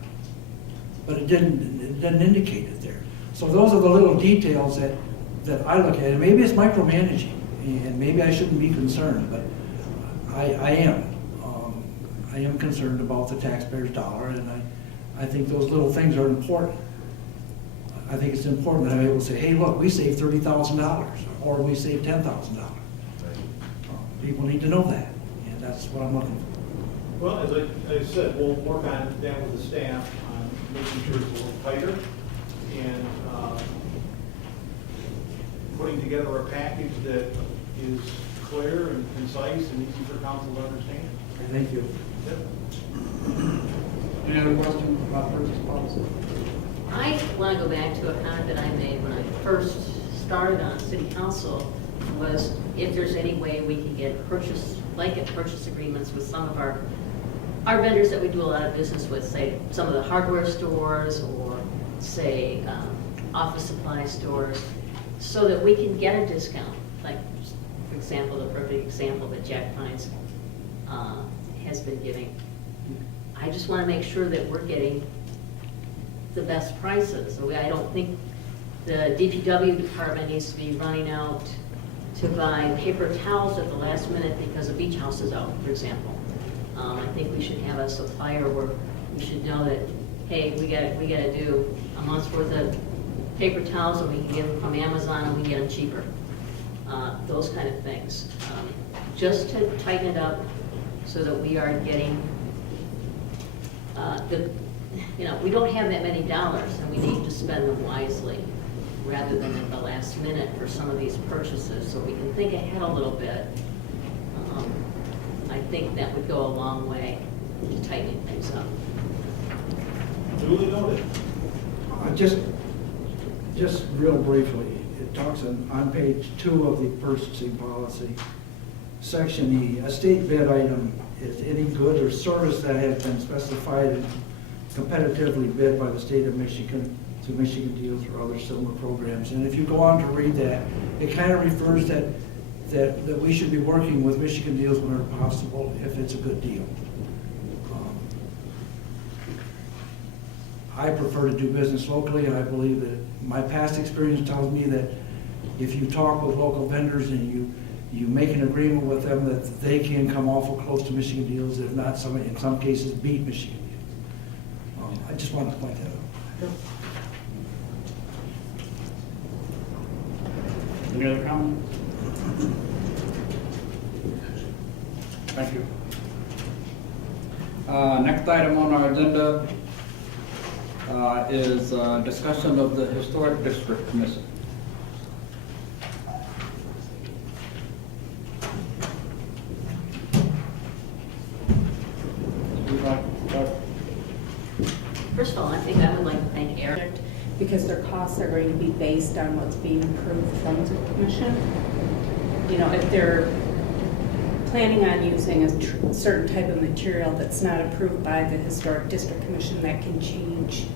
But it didn't indicate it there. So those are the little details that I look at. And maybe it's micromanaging, and maybe I shouldn't be concerned, but I am. I am concerned about the taxpayer's dollar, and I think those little things are important. I think it's important that I'm able to say, hey, look, we saved $30,000, or we saved $10,000. People need to know that, and that's what I'm looking for. Well, as I said, we'll work on that with the staff, on making sure it's a little tighter, and putting together a package that is clear and concise and easy for council to understand. Thank you. Yep. Any other questions about purchase policy? I want to go back to a comment that I made when I first started on city council, was if there's any way we can get blanket purchase agreements with some of our vendors that we do a lot of business with, say some of the hardware stores or say office supply stores, so that we can get a discount. Like, for example, the perfect example that Jack Pines has been giving. I just want to make sure that we're getting the best prices. So I don't think the DPW department needs to be running out to buy paper towels at the last minute because a beach house is out, for example. I think we should have a supplier where we should know that, hey, we got to do a month's worth of paper towels, and we can get them from Amazon, and we can get them cheaper. Those kind of things. Just to tighten it up so that we are getting we don't have that many dollars, and we need to spend them wisely rather than at the last minute for some of these purchases, so we can think ahead a little bit. I think that would go a long way to tightening things up. Duly noted. Just real briefly, it talks on page 2 of the purchasing policy, section E, a state bid item is any good or service that has been specified and competitively bid by the state of Michigan to Michigan Deals or other similar programs. And if you go on to read that, it kind of refers that we should be working with Michigan Deals whenever possible if it's a good deal. I prefer to do business locally, and I believe that my past experience tells me that if you talk with local vendors and you make an agreement with them, that they can come awful close to Michigan Deals, if not in some cases beat Michigan Deals. I just wanted to point that out. Any other comments? Thank you. Next item on our agenda is discussion of the Historic District Commission. Would you like to start? First of all, I think I would like to thank Eric. Because their costs are going to be based on what's being approved from the commission. You know, if they're planning on using a certain type of material that's not approved by the Historic District Commission, that can change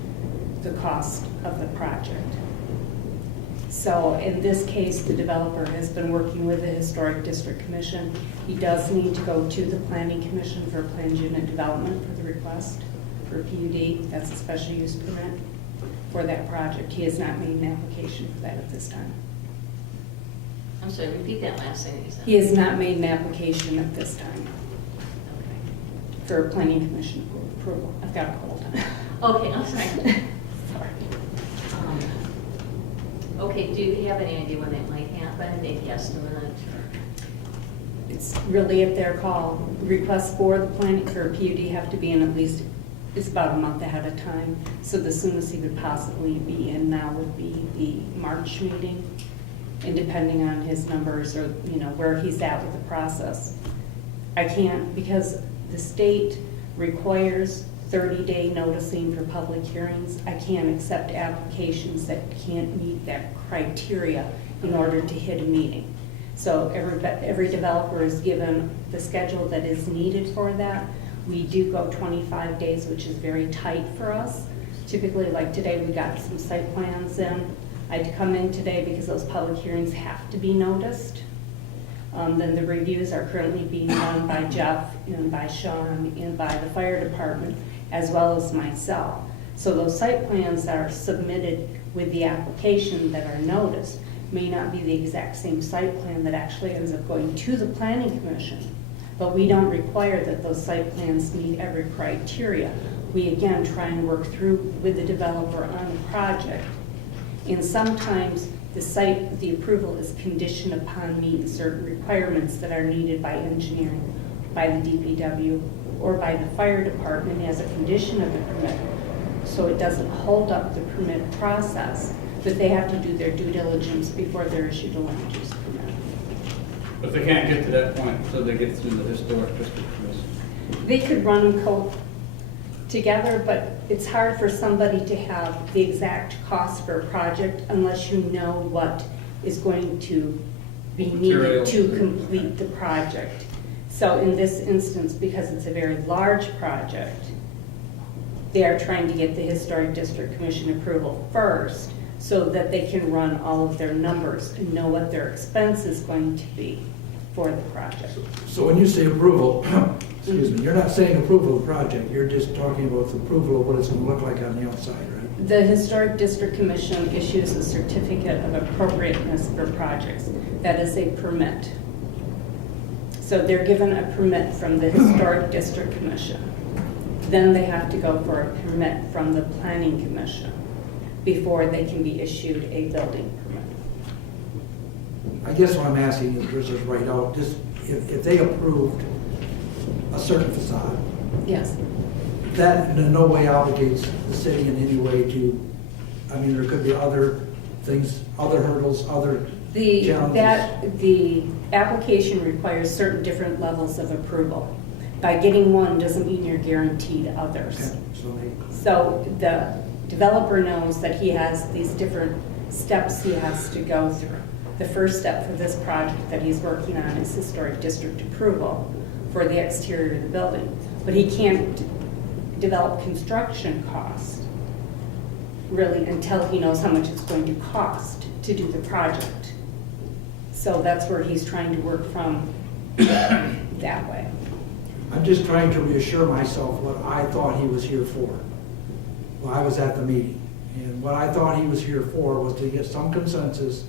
the cost of the project. So in this case, the developer has been working with the Historic District Commission. He does need to go to the Planning Commission for planned unit development for the request for PUD. That's a special use permit for that project. He has not made an application for that at this time. I'm sorry, repeat that last thing you said. He has not made an application at this time Okay. for planning commission approval. I've got a cold. Okay, I'm sorry. Sorry. Okay, do you have any idea when that might happen? Maybe guesstimate? It's really at their call. Requests for the planning for a PUD have to be in at least, it's about a month ahead of time. So the soonest he would possibly be in now would be the March meeting. And depending on his numbers or, you know, where he's at with the process. I can't, because the state requires 30-day noticing for public hearings. I can't accept applications that can't meet that criteria in order to hit a meeting. So every developer is given the schedule that is needed for that. We do go 25 days, which is very tight for us. Typically, like today, we got some site plans in. I'd come in today because those public hearings have to be noticed. Then the reviews are currently being done by Jeff and by Sean and by the fire department, as well as myself. So those site plans that are submitted with the application that are noticed may not be the exact same site plan that actually ends up going to the planning commission. But we don't require that those site plans meet every criteria. We again try and work through with the developer on the project. And sometimes the approval is conditioned upon meeting certain requirements that are needed by engineering, by the DPW, or by the fire department as a condition of the permit. So it doesn't hold up the permit process, but they have to do their due diligence before they're issued a land use permit. But they can't get to that point until they get through the Historic District Commission. They could run them together, but it's hard for somebody to have the exact cost for a project unless you know what is going to be needed to complete the project. So in this instance, because it's a very large project, they are trying to get the Historic District Commission approval first so that they can run all of their numbers and know what their expense is going to be for the project. So when you say approval, excuse me, you're not saying approval of the project, you're just talking about the approval of what it's going to look like on the outside, right? The Historic District Commission issues a certificate of appropriateness for projects. That is a permit. So they're given a permit from the Historic District Commission. Then they have to go for a permit from the Planning Commission before they can be issued a building permit. I guess what I'm asking is, just right out, just if they approved a certain facade, Yes. that in no way obligates the city in any way to, I mean, there could be other things, other hurdles, other challenges. The application requires certain different levels of approval. By getting one doesn't mean you're guaranteed others. Okay, So the developer knows that he has these different steps he has to go through. The first step for this project that he's working on is Historic District approval for the exterior of the building. But he can't develop construction cost really until he knows how much it's going to cost to do the project. So that's where he's trying to work from that way. I'm just trying to reassure myself what I thought he was here for while I was at the meeting. And what I thought he was here for was to get some consensus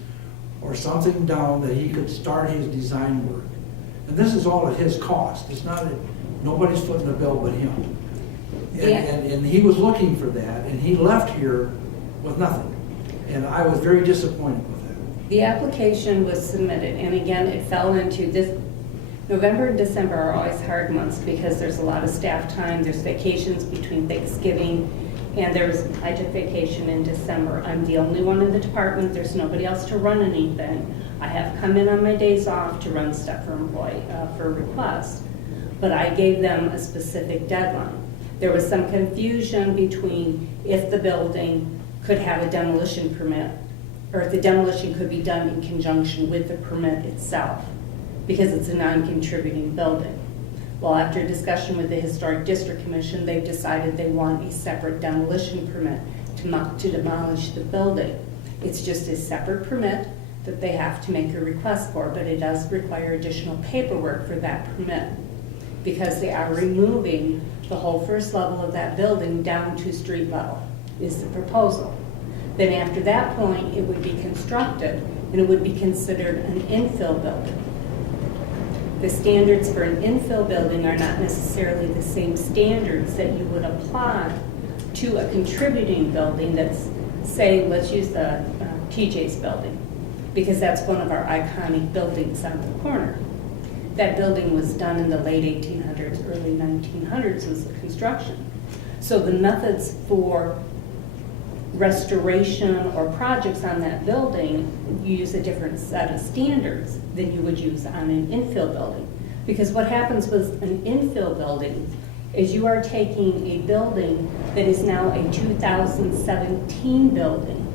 or something down that he could start his design work. And this is all at his cost. It's not, nobody's footing the bill but him. And he was looking for that, and he left here with nothing. And I was very disappointed with that. The application was submitted, and again, it fell into this, November and December are always hard months because there's a lot of staff time, there's vacations between Thanksgiving, and I took vacation in December. I'm the only one in the department, there's nobody else to run anything. I have come in on my days off to run stuff for requests, but I gave them a specific deadline. There was some confusion between if the building could have a demolition permit, or if the demolition could be done in conjunction with the permit itself, because it's a non-contributing building. Well, after discussion with the Historic District Commission, they've decided they want a separate demolition permit to demolish the building. It's just a separate permit that they have to make a request for, but it does require additional paperwork for that permit, because they are removing the whole first level of that building down to street level, is the proposal. Then after that point, it would be constructed, and it would be considered an infill building. The standards for an infill building are not necessarily the same standards that you would apply to a contributing building that's, say, let's use the TJ's building, because that's one of our iconic buildings on the corner. That building was done in the late 1800s, early 1900s was the construction. So the methods for restoration or projects on that building, you use a different set of standards than you would use on an infill building. Because what happens with an infill building is you are taking a building that is now a 2017 building,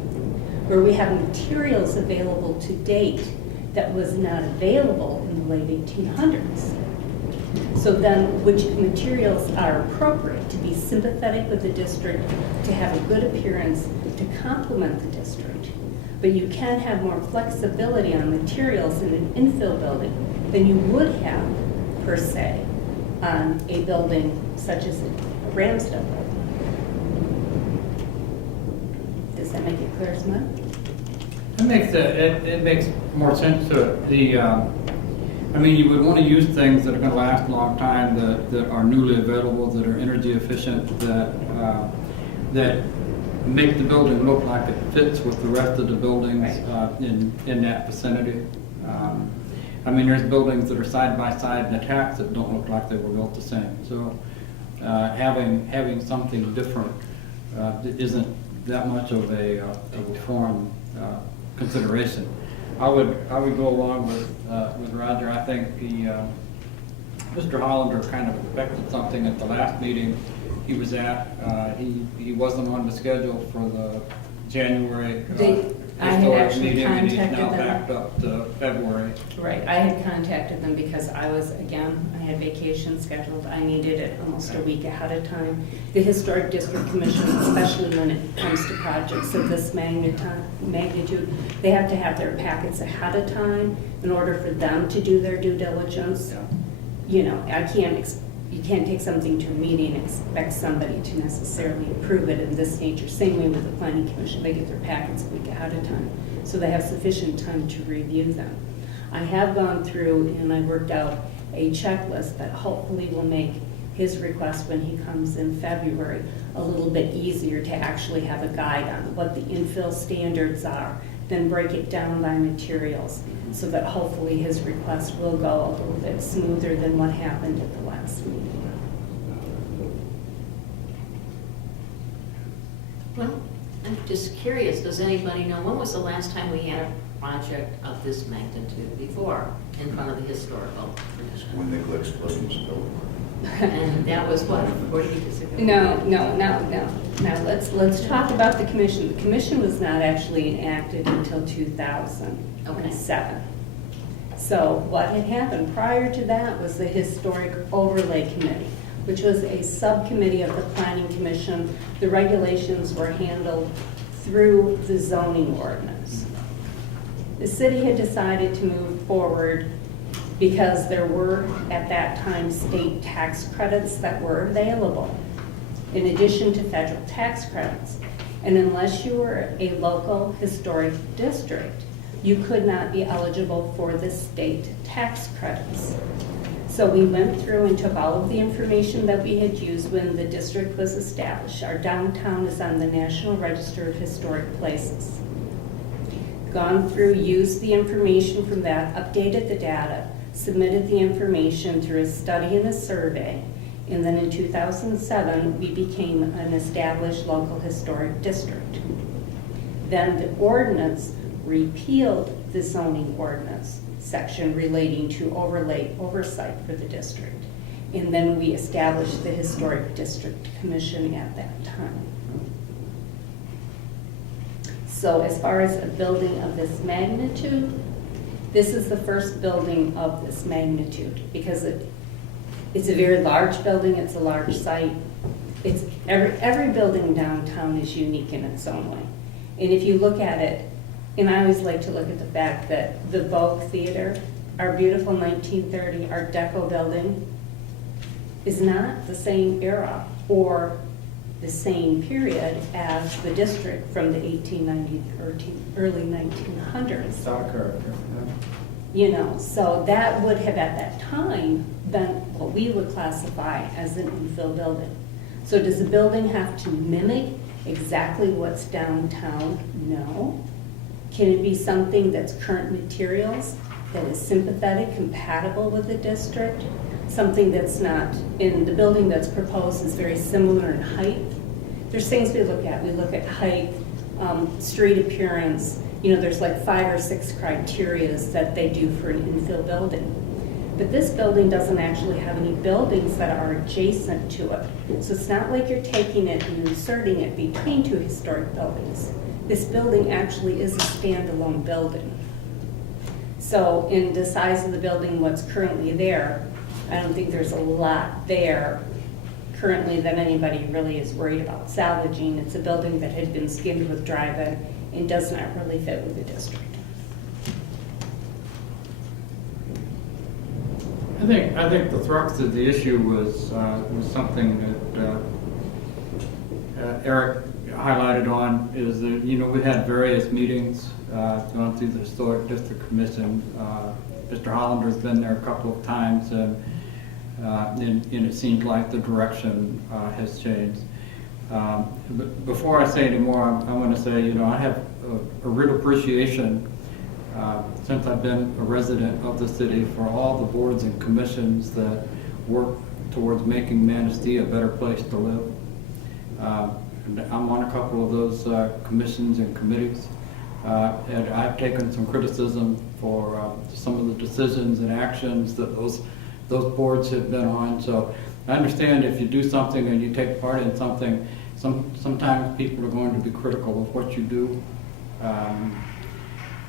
where we have materials available to date that was not available in the late 1800s. So then, which materials are appropriate to be sympathetic with the district, to have a good appearance, to complement the district. But you can have more flexibility on materials in an infill building than you would have, per se, on a building such as a Ramsdale building. Does that make it clear as mud? It makes more sense to it. I mean, you would want to use things that are going to last a long time, that are newly available, that are energy efficient, that make the building look like it fits with the rest of the buildings in that vicinity. I mean, there's buildings that are side by side and attached that don't look like they were built the same. So having something different isn't that much of a foreign consideration. I would go along with Roger. I think Mr. Hollander kind of expected something at the last meeting he was at. He wasn't on the schedule for the January I had historic actually meeting, and he's contacted now them. backed up to February. Right, I had contacted them because I had vacation scheduled. I needed it almost a week ahead of time. The Historic District Commission, especially when it comes to projects of this magnitude, they have to have their packets ahead of time in order for them to do their due diligence. Yeah. You know, you can't take something to a meeting and expect somebody to necessarily approve it in this nature. Same way with the Planning Commission, they get their packets a week ahead of time, so they have sufficient time to review them. I have gone through and I worked out a checklist that hopefully will make his request when he comes in February a little bit easier to actually have a guide on what the infill standards are, then break it down by materials, so that hopefully his request will go a little bit smoother than what happened at the last meeting. Well, I'm just curious, does anybody know, when was the last time we had a project of this magnitude before in front of the historical commission? When they explode was And that was what, 40 years ago? No. Now, let's talk about the commission. The commission was not actually enacted until 2007. So what had happened prior to that was the Historic Overlay Committee, which was a subcommittee of the Planning Commission. The regulations were handled through the zoning ordinance. The city had decided to move forward because there were, at that time, state tax credits that were available, in addition to federal tax credits. And unless you were a local historic district, you could not be eligible for the state tax credits. So we went through and took all of the information that we had used when the district was established. Our downtown is on the National Register of Historic Places. gone through, used the information from that, updated the data, submitted the information through a study and a survey, and then in 2007, we became an established local historic district. Then the ordinance repealed the zoning ordinance section relating to overlay oversight for the district. And then we established the Historic District Commission at that time. So as far as a building of this magnitude, this is the first building of this magnitude because it's a very large building, it's a large site. It's every building downtown is unique in its own way. And if you look at it, and I always like to look at the fact that the Vogue Theater, our beautiful 1930 Art Deco building, is not the same era or the same period as the district from the 1890s or early 1900s. It's out of character. You know, so that would have at that time been what we would classify as an infill building. So does the building have to mimic exactly what's downtown? No. Can it be something that's current materials, that is sympathetic, compatible with the district? Something that's not, in the building that's proposed is very similar in height. There's things we look at. We look at height, street appearance. You know, there's like 5 or 6 criterias that they do for an infill building. But this building doesn't actually have any buildings that are adjacent to it. So it's not like you're taking it and inserting it between 2 historic buildings. This building actually is a standalone building. So in the size of the building, what's currently there, I don't think there's a lot there currently that anybody really is worried about salvaging. It's a building that had been skimmed with drive-in and does not really fit with the district. I think the thrust of the issue was something that Eric highlighted on, is that, you know, we had various meetings going through the Historic District Commission. Mr. Hollander's been there a couple of times, and it seems like the direction has changed. But before I say any more, I want to say, you know, I have a real appreciation since I've been a resident of the city for all the boards and commissions that work towards making Manistee a better place to live. And I'm on a couple of those commissions and committees. And I've taken some criticism for some of the decisions and actions that those boards have been on. So I understand if you do something and you take part in something, sometimes people are going to be critical of what you do.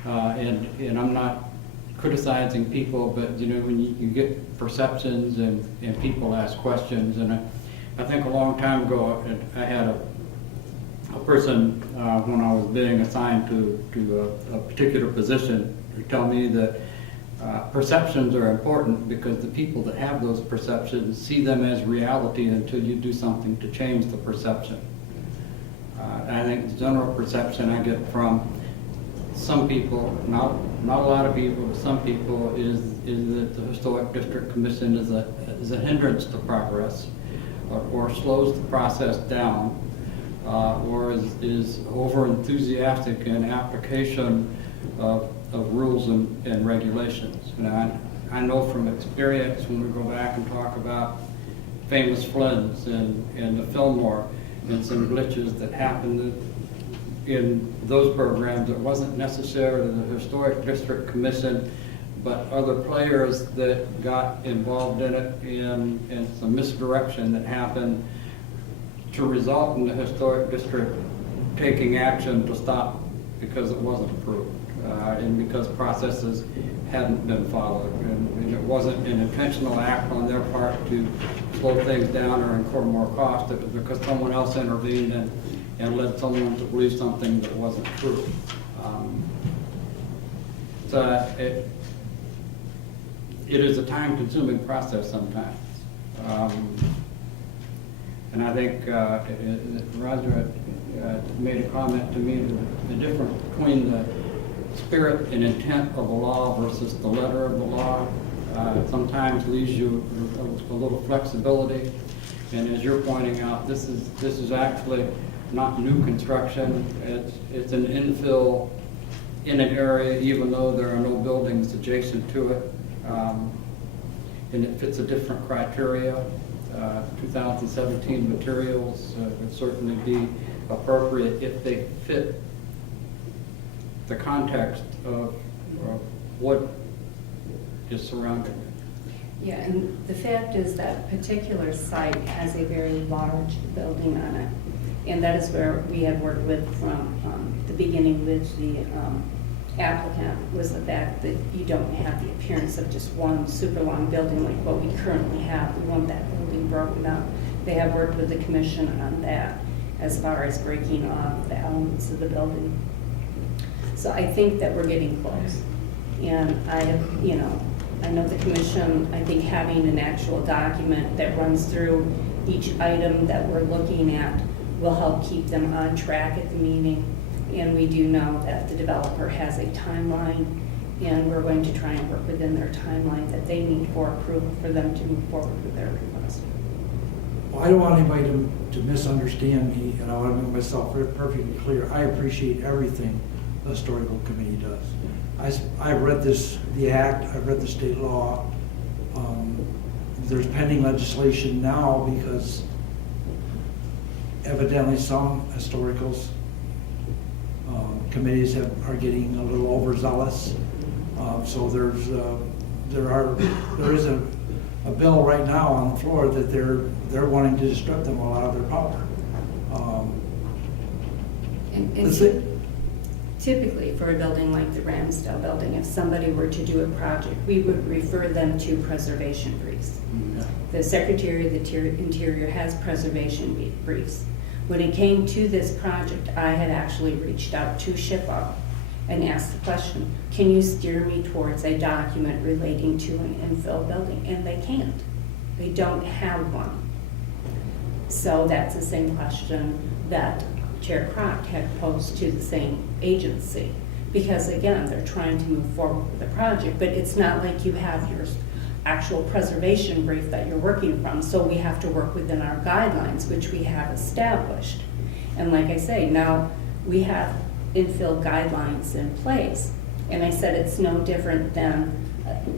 And I'm not criticizing people, but you know, when you get perceptions and people ask questions, and I think a long time ago I had a person when I was being assigned to a particular position tell me that perceptions are important because the people that have those perceptions see them as reality until you do something to change the perception. I think the general perception I get from some people, not a lot of people, but some people, is that the Historic District Commission is a hindrance to progress, or slows the process down, or is over enthusiastic in application of rules and regulations. And I know from experience, when we go back and talk about famous floods and the Fillmore and some glitches that happened in those programs, it wasn't necessarily the Historic District Commission, but other players that got involved in it, and some misdirection that happened to result in the Historic District taking action to stop because it wasn't approved, and because processes hadn't been followed. And it wasn't an intentional act on their part to slow things down or incur more cost. It was because someone else intervened and led someone to believe something that wasn't true. It is a time-consuming process sometimes. And I think Roger made a comment to me, the difference between the spirit and intent of a law versus the letter of the law sometimes leaves you a little flexibility. And as you're pointing out, this is actually not new construction. It's an infill in an area, even though there are no buildings adjacent to it. And it fits a different criteria. 2017 materials would certainly be appropriate if they fit the context of what is surrounding it. Yeah, and the fact is that particular site has a very large building on it. And that is where we had worked with from the beginning with the applicant, was the fact that you don't have the appearance of just one super long building like what we currently have. We want that building broken up. They have worked with the commission on that as far as breaking off the elements of the building. So I think that we're getting close. And I know the commission, I think having an actual document that runs through each item that we're looking at will help keep them on track at the meeting. And we do know that the developer has a timeline, and we're going to try and work within their timeline that they need for approval for them to move forward with their request. Well, I don't want anybody to misunderstand me, and I want to make myself perfectly clear. I appreciate everything the historical committee does. I've read the act, I've read the state law. There's pending legislation now because evidently some historicals committees are getting a little overzealous. So there is a bill right now on the floor that they're wanting to strip them all out of their power. Typically, for a building like the Ramsdale building, if somebody were to do a project, we would refer them to preservation briefs. The Secretary of the Interior has preservation briefs. When it came to this project, I had actually reached out to SHPO and asked the question, can you steer me towards a document relating to an infill building? And they can't. They don't have one. So that's the same question that Chair Croft had posed to the same agency. Because again, they're trying to move forward with the project, but it's not like you have your actual preservation brief that you're working from. So we have to work within our guidelines, which we have established. And like I say, now we have infill guidelines in place. And I said it's no different than,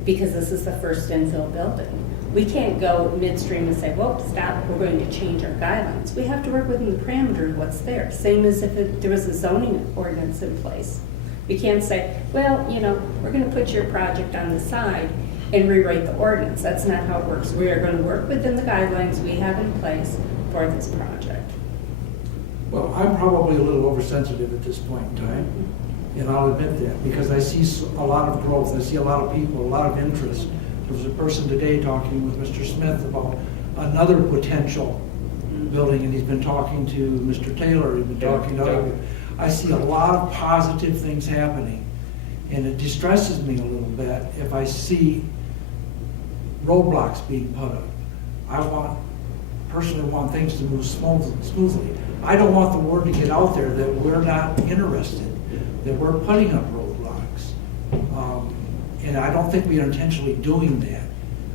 because this is the first infill building. We can't go midstream and say, well, stop, we're going to change our guidelines. We have to work within the parameter of what's there. Same as if there was a zoning ordinance in place. We can't say, well, we're going to put your project on the side and rewrite the ordinance. That's not how it works. We are going to work within the guidelines we have in place for this project. Well, I'm probably a little oversensitive at this point in time, and I'll admit that, because I see a lot of growth, I see a lot of people, a lot of interest. There was a person today talking with Mr. Smith about another potential building, and he's been talking to Mr. Taylor, he's been talking to other people. I see a lot of positive things happening, and it distresses me a little bit if I see roadblocks being put up. I personally want things to move smoothly. I don't want the word to get out there that we're not interested, that we're putting up roadblocks. And I don't think we are intentionally doing that.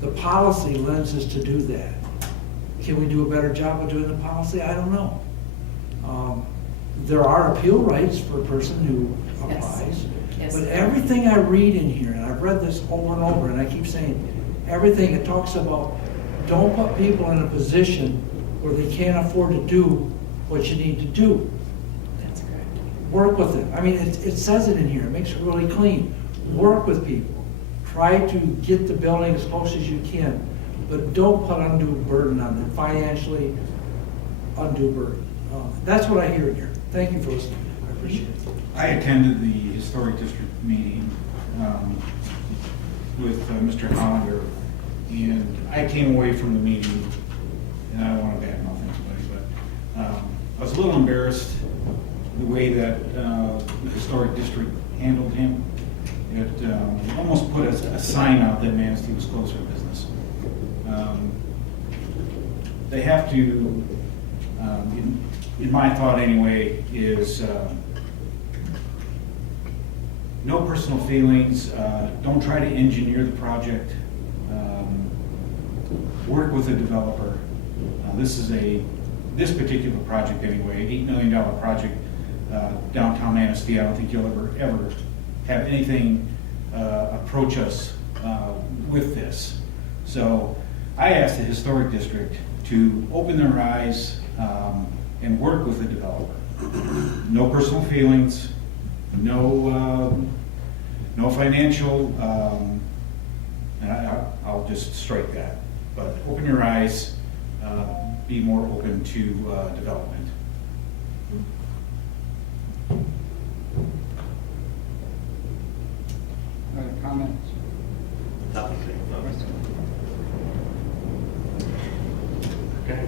The policy lends us to do that. Can we do a better job of doing the policy? I don't know. There are appeal rights for a person who applies. Yes. But everything I read in here, and I've read this over and over, and I keep saying, everything it talks about, don't put people in a position where they can't afford to do what you need to do. That's correct. Work with them. I mean, it says it in here. It makes it really clean. Work with people. Try to get the building as close as you can, but don't put undue burden on them, financially undue burden. That's what I hear in here. Thank you for listening. I appreciate it. I attended the Historic District meeting with Mr. Hollander, and I came away from the meeting, and I don't want to badmouth anybody, but I was a little embarrassed the way that the Historic District handled him. It almost put a sign out that Manistee was closed for business. They have to, in my thought anyway, is no personal feelings. Don't try to engineer the project. Work with a developer. This particular project anyway, $8 million project, downtown Manistee. I don't think you'll ever have anything approach us with this. So I asked the Historic District to open their eyes and work with the developer. No personal feelings, no financial, and I'll just strike that. But open your eyes, be more open to development. Other comments? Okay.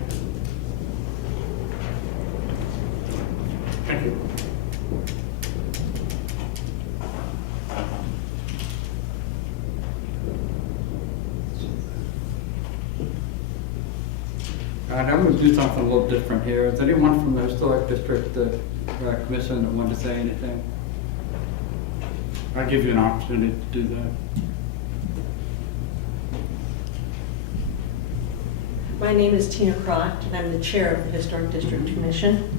Thank you. All right, I'm going to do something a little different here. Is anyone from the Historic District Commission that want to say anything? I'll give you an opportunity to do that. My name is Tina Croft, and I'm the chair of the Historic District Commission.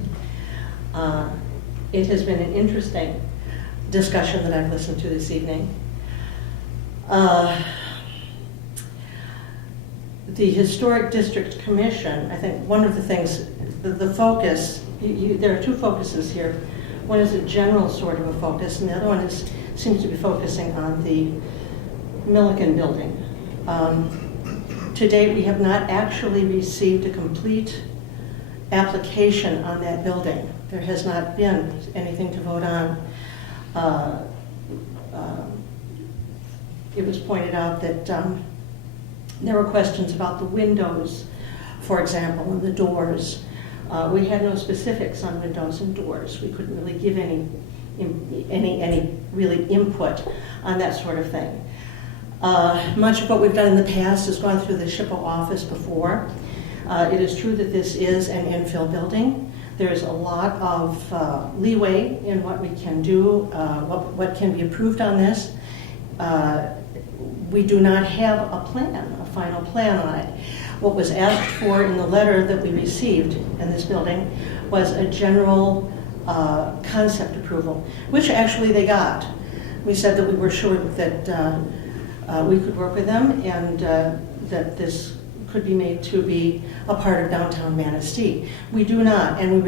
It has been an interesting discussion that I've listened to this evening. The Historic District Commission, I think one of the things, the focus, there are two focuses here. One is a general sort of a focus, and the other one seems to be focusing on the Milliken building. To date, we have not actually received a complete application on that building. There has not been anything to vote on. It was pointed out that there were questions about the windows, for example, and the doors. We had no specifics on windows and doors. We couldn't really give any really input on that sort of thing. Much of what we've done in the past has gone through the SHPO office before. It is true that this is an infill building. There is a lot of leeway in what we can do, what can be approved on this. We do not have a plan, a final plan on it. What was asked for in the letter that we received in this building was a general concept approval, which actually they got. We said that we were sure that we could work with them and that this could be made to be a part of downtown Manistee. We do not, and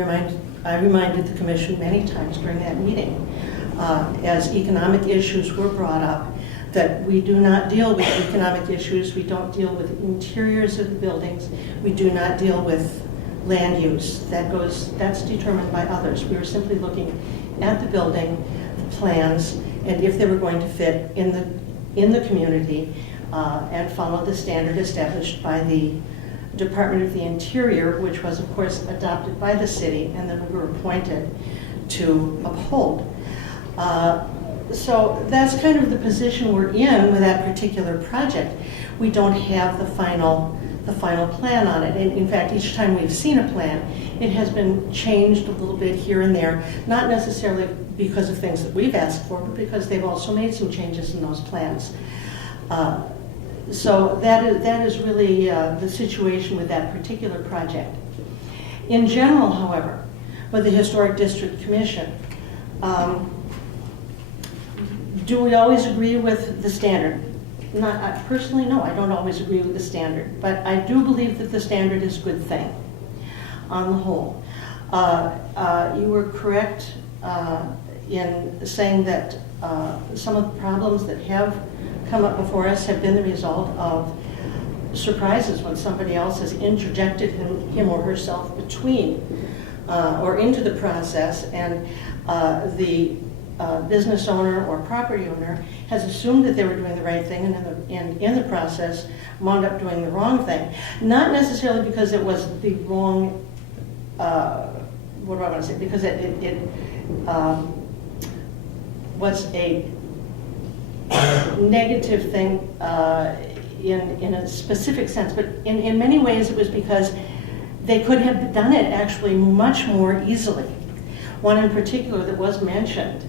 I reminded the commission many times during that meeting, as economic issues were brought up, that we do not deal with economic issues, we don't deal with interiors of the buildings, we do not deal with land use. That's determined by others. We were simply looking at the building, the plans, and if they were going to fit in the community and follow the standard established by the Department of the Interior, which was of course adopted by the city and then we were appointed to uphold. So that's kind of the position we're in with that particular project. We don't have the final plan on it. And in fact, each time we've seen a plan, it has been changed a little bit here and there, not necessarily because of things that we've asked for, but because they've also made some changes in those plans. So that is really the situation with that particular project. In general, however, with the Historic District Commission, do we always agree with the standard? Personally, no, I don't always agree with the standard, but I do believe that the standard is a good thing on the whole. You were correct in saying that some of the problems that have come up before us have been the result of surprises when somebody else has interjected him or herself between or into the process, and the business owner or property owner has assumed that they were doing the right thing and in the process wound up doing the wrong thing. Not necessarily because it was the wrong, what do I want to say, because it was a negative thing in a specific sense, but in many ways it was because they could have done it actually much more easily. One in particular that was mentioned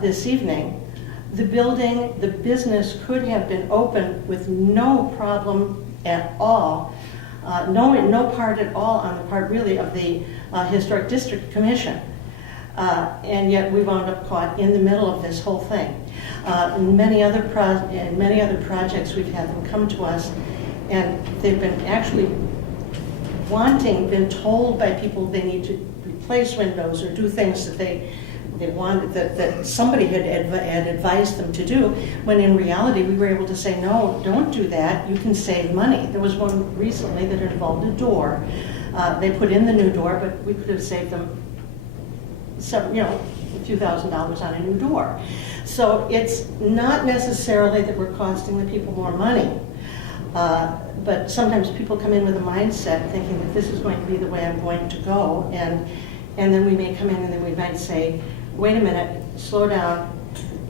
this evening, the business could have been open with no problem at all, no part at all on the part really of the Historic District Commission. And yet we wound up caught in the middle of this whole thing. In many other projects, we've had them come to us, and they've been actually been told by people they need to replace windows or do things that they wanted, that somebody had advised them to do, when in reality we were able to say, no, don't do that, you can save money. There was one recently that involved a door. They put in the new door, but we could have saved them a few $1,000s on a new door. So it's not necessarily that we're costing the people more money, but sometimes people come in with a mindset thinking that this is going to be the way I'm going to go, and then we may come in and then we might say, wait a minute, slow down,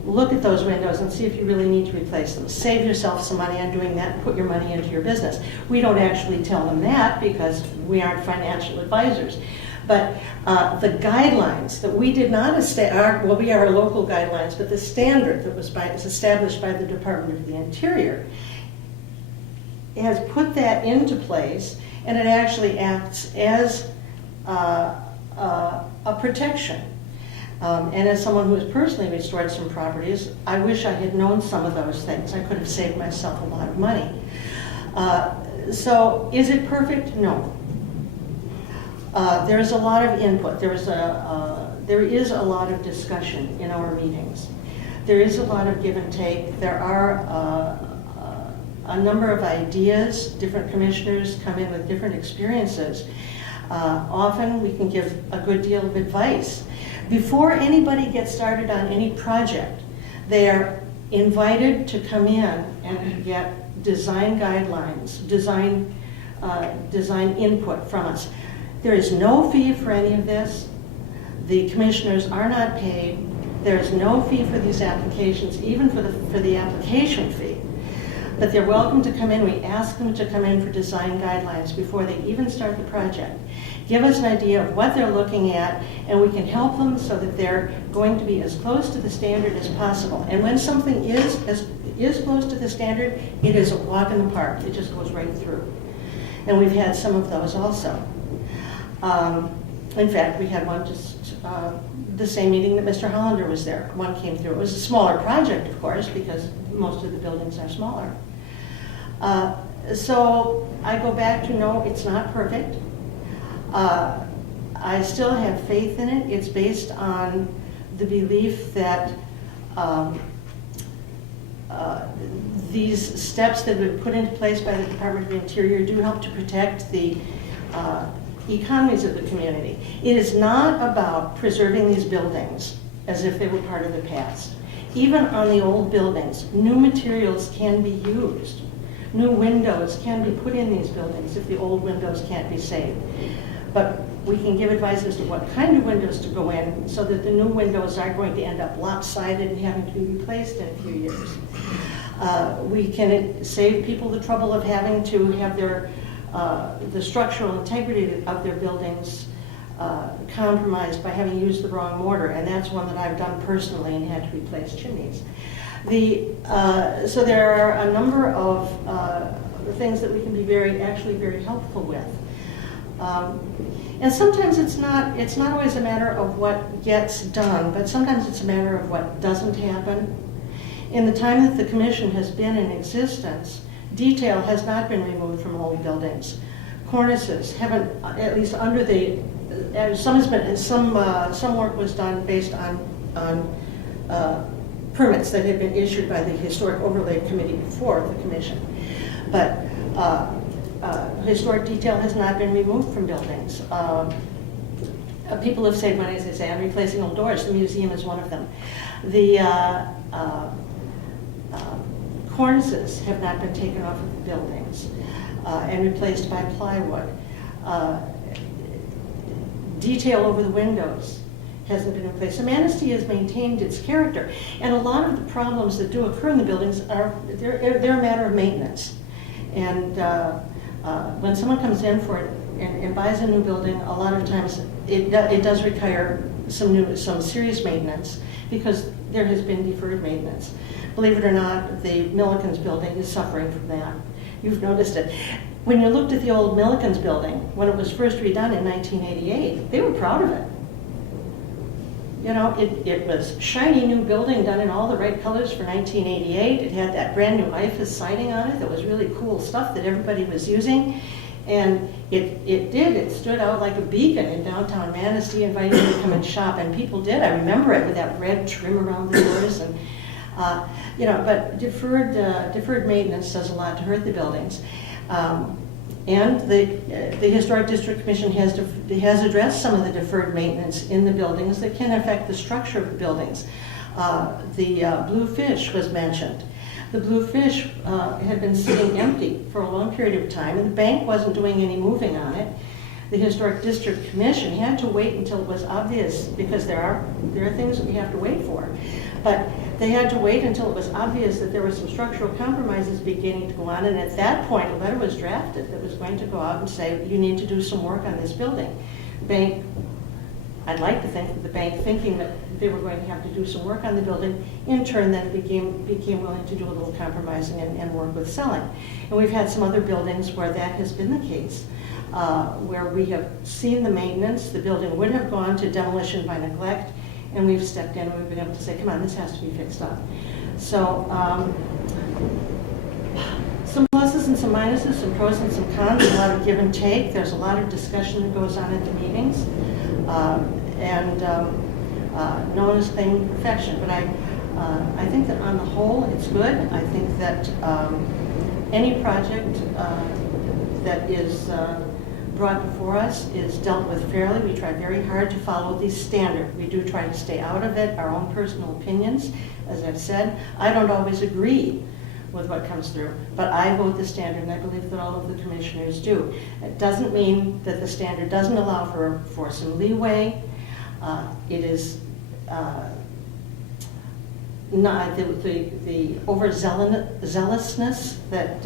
look at those windows and see if you really need to replace them. Save yourself some money on doing that, put your money into your business. We don't actually tell them that because we aren't financial advisors. But the guidelines that we did not establish, well, we are local guidelines, but the standard that was established by the Department of the Interior has put that into place, and it actually acts as a protection. And as someone who has personally restored some properties, I wish I had known some of those things. I could have saved myself a lot of money. So is it perfect? No. There's a lot of input. There is a lot of discussion in our meetings. There is a lot of give and take. There are a number of ideas. Different commissioners come in with different experiences. Often we can give a good deal of advice. Before anybody gets started on any project, they are invited to come in and get design guidelines, design input from us. There is no fee for any of this. The commissioners are not paid. There is no fee for these applications, even for the application fee. But they're welcome to come in. We ask them to come in for design guidelines before they even start the project. Give us an idea of what they're looking at, and we can help them so that they're going to be as close to the standard as possible. And when something is close to the standard, it is a walk in the park. It just goes right through. And we've had some of those also. In fact, we had one just the same meeting that Mr. Hollander was there. One came through. It was a smaller project, of course, because most of the buildings are smaller. So I go back to, no, it's not perfect. I still have faith in it. It's based on the belief that these steps that have been put into place by the Department of the Interior do help to protect the economies of the community. It is not about preserving these buildings as if they were part of the past. Even on the old buildings, new materials can be used. New windows can be put in these buildings if the old windows can't be saved. But we can give advice as to what kind of windows to go in so that the new windows aren't going to end up lopsided and having to be replaced in a few years. We can save people the trouble of having to have the structural integrity of their buildings compromised by having used the wrong mortar, and that's one that I've done personally and had to replace chimneys. So there are a number of things that we can be actually very helpful with. And sometimes it's not always a matter of what gets done, but sometimes it's a matter of what doesn't happen. In the time that the commission has been in existence, detail has not been removed from old buildings. Cornices haven't, at least under the, some work was done based on permits that had been issued by the Historic Overlay Committee before the commission. But historic detail has not been removed from buildings. People have saved money, as they say, on replacing old doors. The museum is one of them. The cornices have not been taken off of the buildings and replaced by plywood. Detail over the windows hasn't been replaced. So Manistee has maintained its character. And a lot of the problems that do occur in the buildings they're a matter of maintenance. And when someone comes in for it and buys a new building, a lot of times it does require some serious maintenance because there has been deferred maintenance. Believe it or not, the Millikens building is suffering from that. You've noticed it. When you looked at the old Millikens building, when it was first redone in 1988, they were proud of it. You know, it was shiny new building done in all the right colors for 1988. It had that brand new IFAS siding on it that was really cool stuff that everybody was using. And it stood out like a beacon in downtown Manistee, inviting you to come and shop, and people did. I remember it with that red trim around the doors, and you know. But deferred maintenance does a lot to hurt the buildings, and the Historic District Commission has addressed some of the deferred maintenance in the buildings that can affect the structure of the buildings. The Blue Fish was mentioned. The Blue Fish had been sitting empty for a long period of time, and the bank wasn't doing any moving on it. The Historic District Commission had to wait until it was obvious, because there are things that we have to wait for. But they had to wait until it was obvious that there were some structural compromises beginning to go on, and at that point, a letter was drafted that was going to go out and say, you need to do some work on this building. Bank, I'd like to think that the bank, thinking that they were going to have to do some work on the building, in turn then became willing to do a little compromising and work with selling. And we've had some other buildings where that has been the case, where we have seen the maintenance, the building would have gone to demolition by neglect, and we've stepped in and we've been able to say, come on, this has to be fixed up. So some pluses and some minuses, some pros and some cons, a lot of give and take. There's a lot of discussion that goes on at the meetings. No one is claiming perfection, but I think that on the whole it's good. I think that any project that is brought before us is dealt with fairly. We try very hard to follow the standard. We do try to stay out of it, our own personal opinions. As I've said, I don't always agree with what comes through, but I vote the standard, and I believe that all of the commissioners do. It doesn't mean that the standard doesn't allow for some leeway. It is not the overzealousness that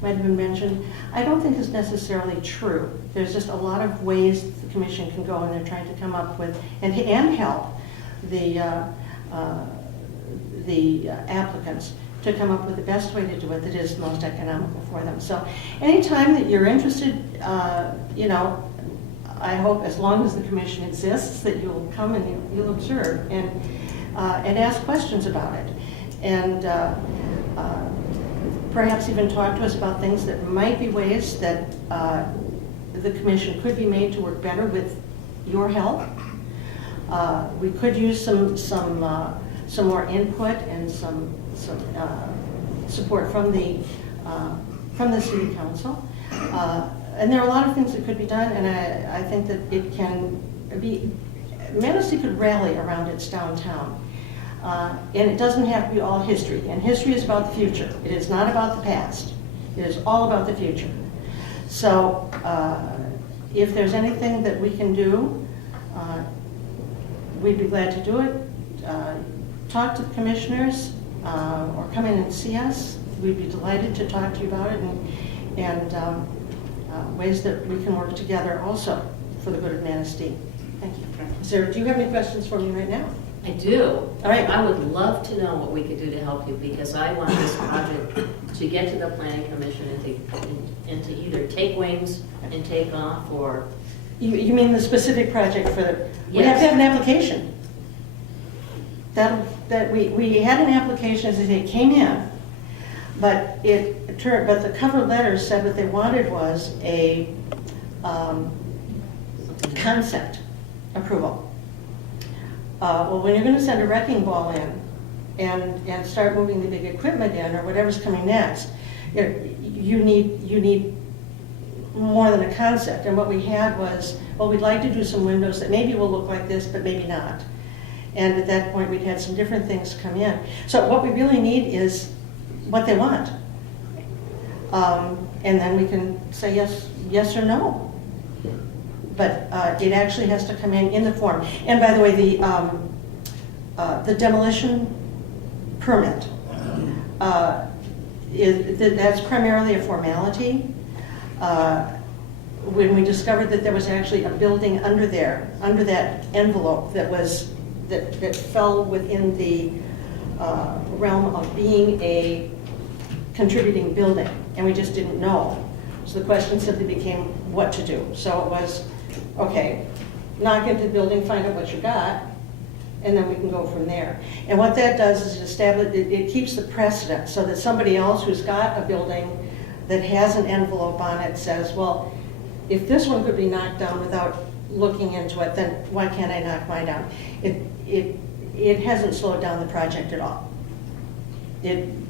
might have been mentioned, I don't think is necessarily true. There's just a lot of ways the commission can go, and they're trying to come up with and help the applicants to come up with the best way to do it that is most economical for them. So anytime that you're interested, you know, I hope as long as the commission exists that you'll come and you'll observe and ask questions about it, and perhaps even talk to us about things that might be ways that the commission could be made to work better with your help. We could use some more input and some support from the city council. And there are a lot of things that could be done, and I think that it can be, Manistee could rally around its downtown. And it doesn't have to be all history, and history is about the future. It is not about the past. It is all about the future. So if there's anything that we can do, we'd be glad to do it. Talk to the commissioners or come in and see us. We'd be delighted to talk to you about it, and ways that we can work together also for the good of Manistee. Thank you. Sarah, do you have any questions for me right now? I do. All right. I would love to know what we could do to help you, because I want this project to get to the planning commission and to either take wings and take off, or... You mean the specific project for the... We have to have an application. That we had an application, as I say, it came in, but the cover letter said what they wanted was a concept approval. Well, when you're going to send a wrecking ball in and start moving the big equipment in, or whatever's coming next, you need more than a concept. And what we had was, well, we'd like to do some windows that maybe will look like this, but maybe not. And at that point, we'd had some different things come in. So what we really need is what they want. And then we can say yes or no. But it actually has to come in the form. And by the way, the demolition permit, that's primarily a formality. When we discovered that there was actually a building under that envelope that fell within the realm of being a contributing building, and we just didn't know. So the question simply became what to do. So it was, okay, knock into the building, find out what you got, and then we can go from there. And what that does is establish, it keeps the precedent, so that somebody else who's got a building that has an envelope on it says, well, if this one could be knocked down without looking into it, then why can't I knock mine down? It hasn't slowed down the project at all.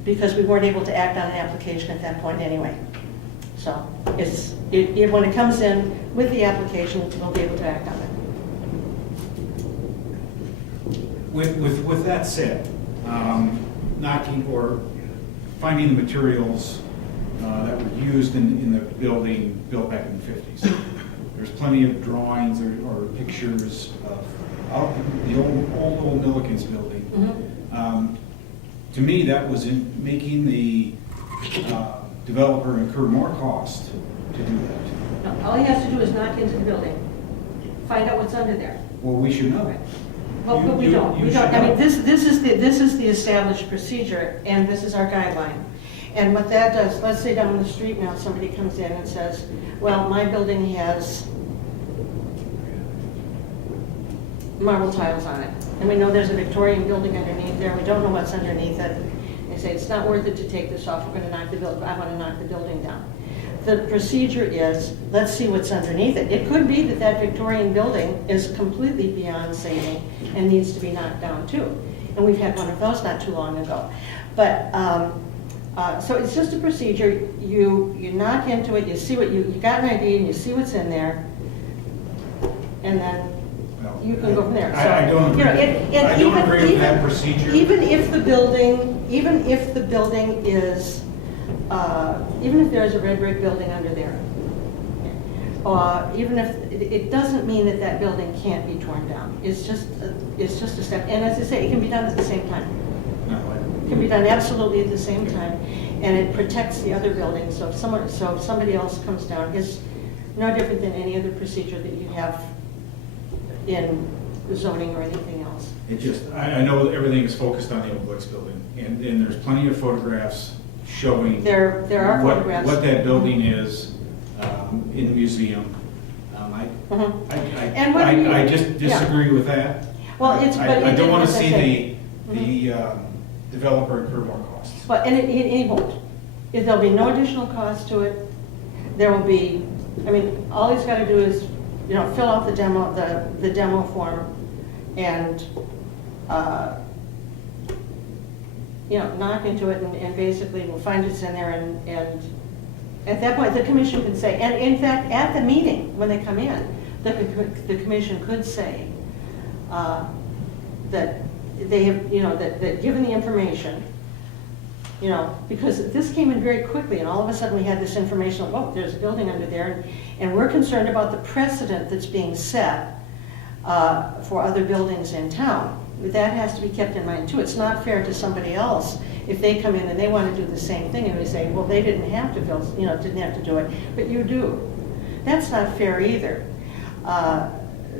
Because we weren't able to act on an application at that point anyway. So when it comes in with the application, we'll be able to act on it. With that said, knocking or finding the materials that were used in the building built back in the 50s. There's plenty of drawings or pictures of the old Millikins building. Mm-hmm. To me, that was in making the developer incur more cost to do that. No, all he has to do is knock into the building, find out what's under there. Well, we should know. Well, but we don't. You We don't. should I mean, know. this is the established procedure, and this is our guideline. And what that does, let's say down the street now, somebody comes in and says, well, my building has marble tiles on it. And we know there's a Victorian building underneath there. We don't know what's underneath it. They say, it's not worth it to take this off. We're going to knock the building. I want to knock the building down. The procedure is, let's see what's underneath it. It could be that that Victorian building is completely beyond saving and needs to be knocked down too. And we've had one of those not too long ago. But so it's just a procedure. You knock into it. You see what you got an idea, and you see what's in there, and then you can go from there. I don't agree. I don't agree with that procedure. Even if the building is, even if there's a red brick building under there, even if, it doesn't mean that that building can't be torn down. It's just a step. And as I say, it can be done at the same time. It can be done absolutely at the same time, and it protects the other buildings. So if somebody else comes down, it's no different than any other procedure that you have in zoning or anything else. It just, I know that everything is focused on the old Blix building, and there's plenty of photographs showing There are what photographs. what that building is in the museum. And what do you- I just disagree with that. Well, I don't want to as I see say, the developer incur more costs. But, and it won't. There'll be no additional cost to it. There will be, I mean, all he's got to do is, fill out the demo form and, knock into it and basically we'll find it's in there and at that point, the commission can say, and in fact, at the meeting, when they come in, the commission could say that they have, that given the information, because this came in very quickly, and all of a sudden we had this information, oh, there's a building under there, and we're concerned about the precedent that's being set for other buildings in town. That has to be kept in mind too. It's not fair to somebody else if they come in and they want to do the same thing, and we say, well, they didn't have to didn't have to do it, but you do. That's not fair either.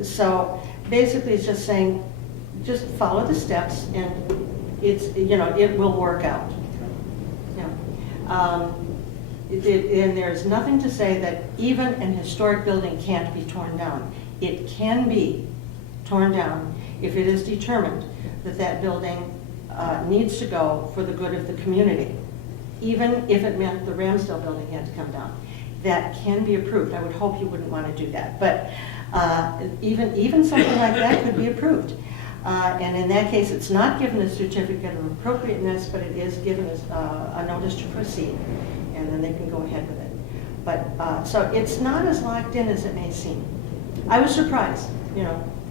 So basically, it's just saying, just follow the steps, and it will work out. And there's nothing to say that even an historic building can't be torn down. It can be torn down if it is determined that that building needs to go for the good of the community, even if it meant the Ramsdale building had to come down. That can be approved. I would hope you wouldn't want to do that, but even something like that could be approved. And in that case, it's not given a certificate of appropriateness, but it is given a notice to proceed, and then they can go ahead with it. But so it's not as locked in as it may seem. I was surprised,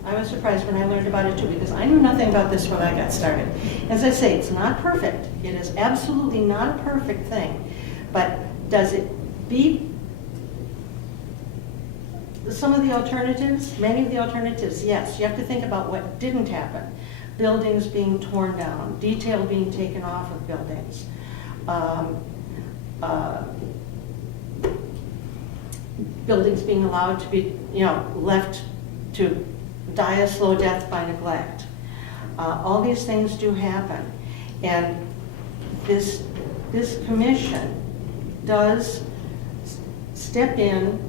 I was surprised when I learned about it too, because I knew nothing about this when I got started. As I say, it's not perfect. It is absolutely not a perfect thing, but does it beat some of the alternatives? Many of the alternatives, yes. You have to think about what didn't happen. Buildings being torn down, detail being taken off of buildings, buildings being allowed to be, left to die a slow death by neglect. All these things do happen, and this commission does step in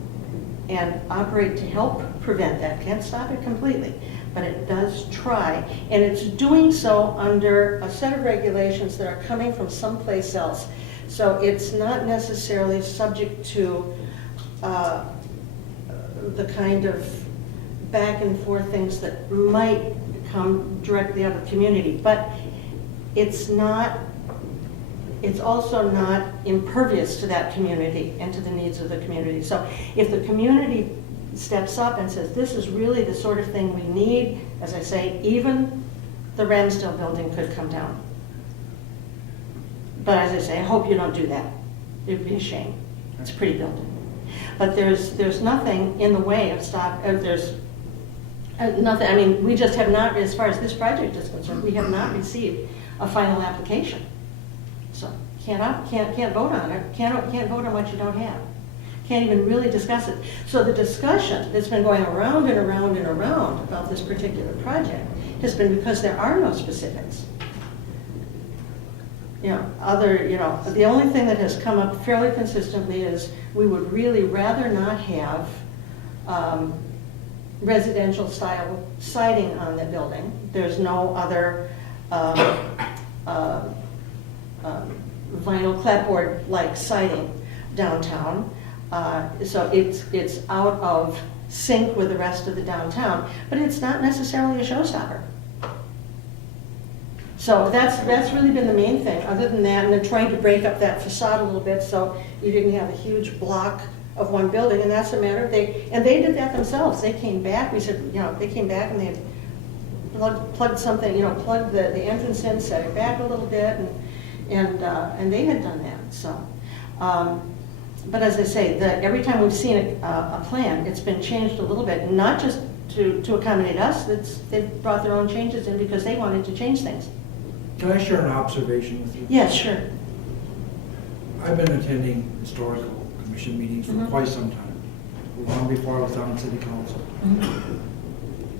and operate to help prevent that. Can't stop it completely, but it does try, and it's doing so under a set of regulations that are coming from someplace else. So it's not necessarily subject to the kind of back and forth things that might come directly out of the community. But it's also not impervious to that community and to the needs of the community. So if the community steps up and says, this is really the sort of thing we need, as I say, even the Ramsdale building could come down. But as I say, I hope you don't do that. It'd be a shame. It's a pretty building. But there's nothing in the way of there's nothing, I mean, we just have not, as far as this project is concerned, we have not received a final application. So can't vote on it, can't vote on what you don't have. Can't even really discuss it. So the discussion that's been going around and around and around about this particular project has been because there are no specifics. The only thing that has come up fairly consistently is we would really rather not have residential style siding on the building. There's no other vinyl clapboard-like siding downtown. So it's out of sync with the rest of the downtown, but it's not necessarily a showstopper. So that's really been the main thing. Other than that, and then trying to break up that facade a little bit so you didn't have a huge block of one building, and that's a matter of they did that themselves. They came back. We said, they came back and they plugged something, plugged the entrance in, set it back a little bit, and they had done that. So, but as I say, every time we've seen a plan, it's been changed a little bit, not just to accommodate us. They've brought their own changes in because they wanted to change things. Can I share an observation with you? Yes, sure. I've been attending historical commission meetings for quite some time, long before I was on city council.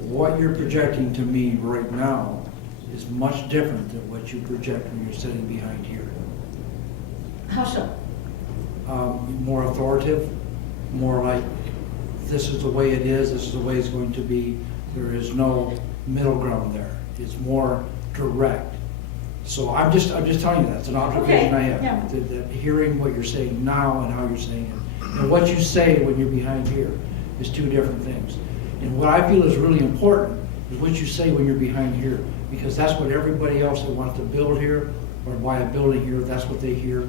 What you're projecting to me right now is much different than what you project when you're sitting behind here. How so? More authoritative, more like, this is the way it is, this is the way it's going to be. There is no middle ground there. It's more direct. So I'm just telling you, that's an observation I have. Yeah. That hearing what you're saying now and how you're saying it, and what you say when you're behind here is two different things. And what I feel is really important is what you say when you're behind here, because that's what everybody else that wants to build here or buy a building here, that's what they hear,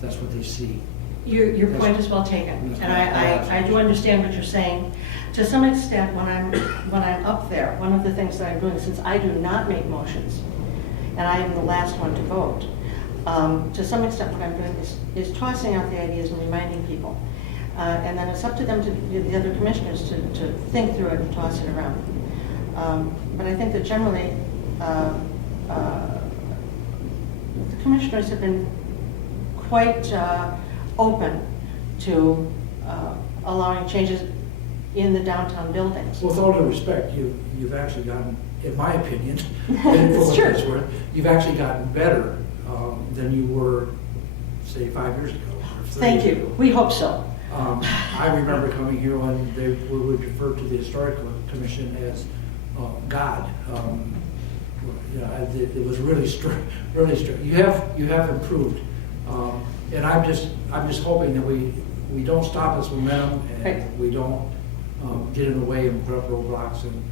that's what they see. Your point is well taken, and I do understand what you're saying. To some extent, when I'm up there, one of the things that I'm doing, since I do not make motions, and I am the last one to vote, to some extent what I'm doing is tossing out the ideas and reminding people. And then it's up to them, the other commissioners, to think through it and toss it around. But I think that generally, the commissioners have been quite open to allowing changes in the downtown buildings. With all due respect, you've actually gotten, in my opinion, you've actually gotten better than you were, say, 5 years ago. Or 3 Thank years you. ago. We hope so. I remember coming here when we would refer to the Historical Commission as God. It was really strict. Really strict. You have improved, and I'm just hoping that we don't stop this momentum and Right. we don't get in the way and put up roadblocks. And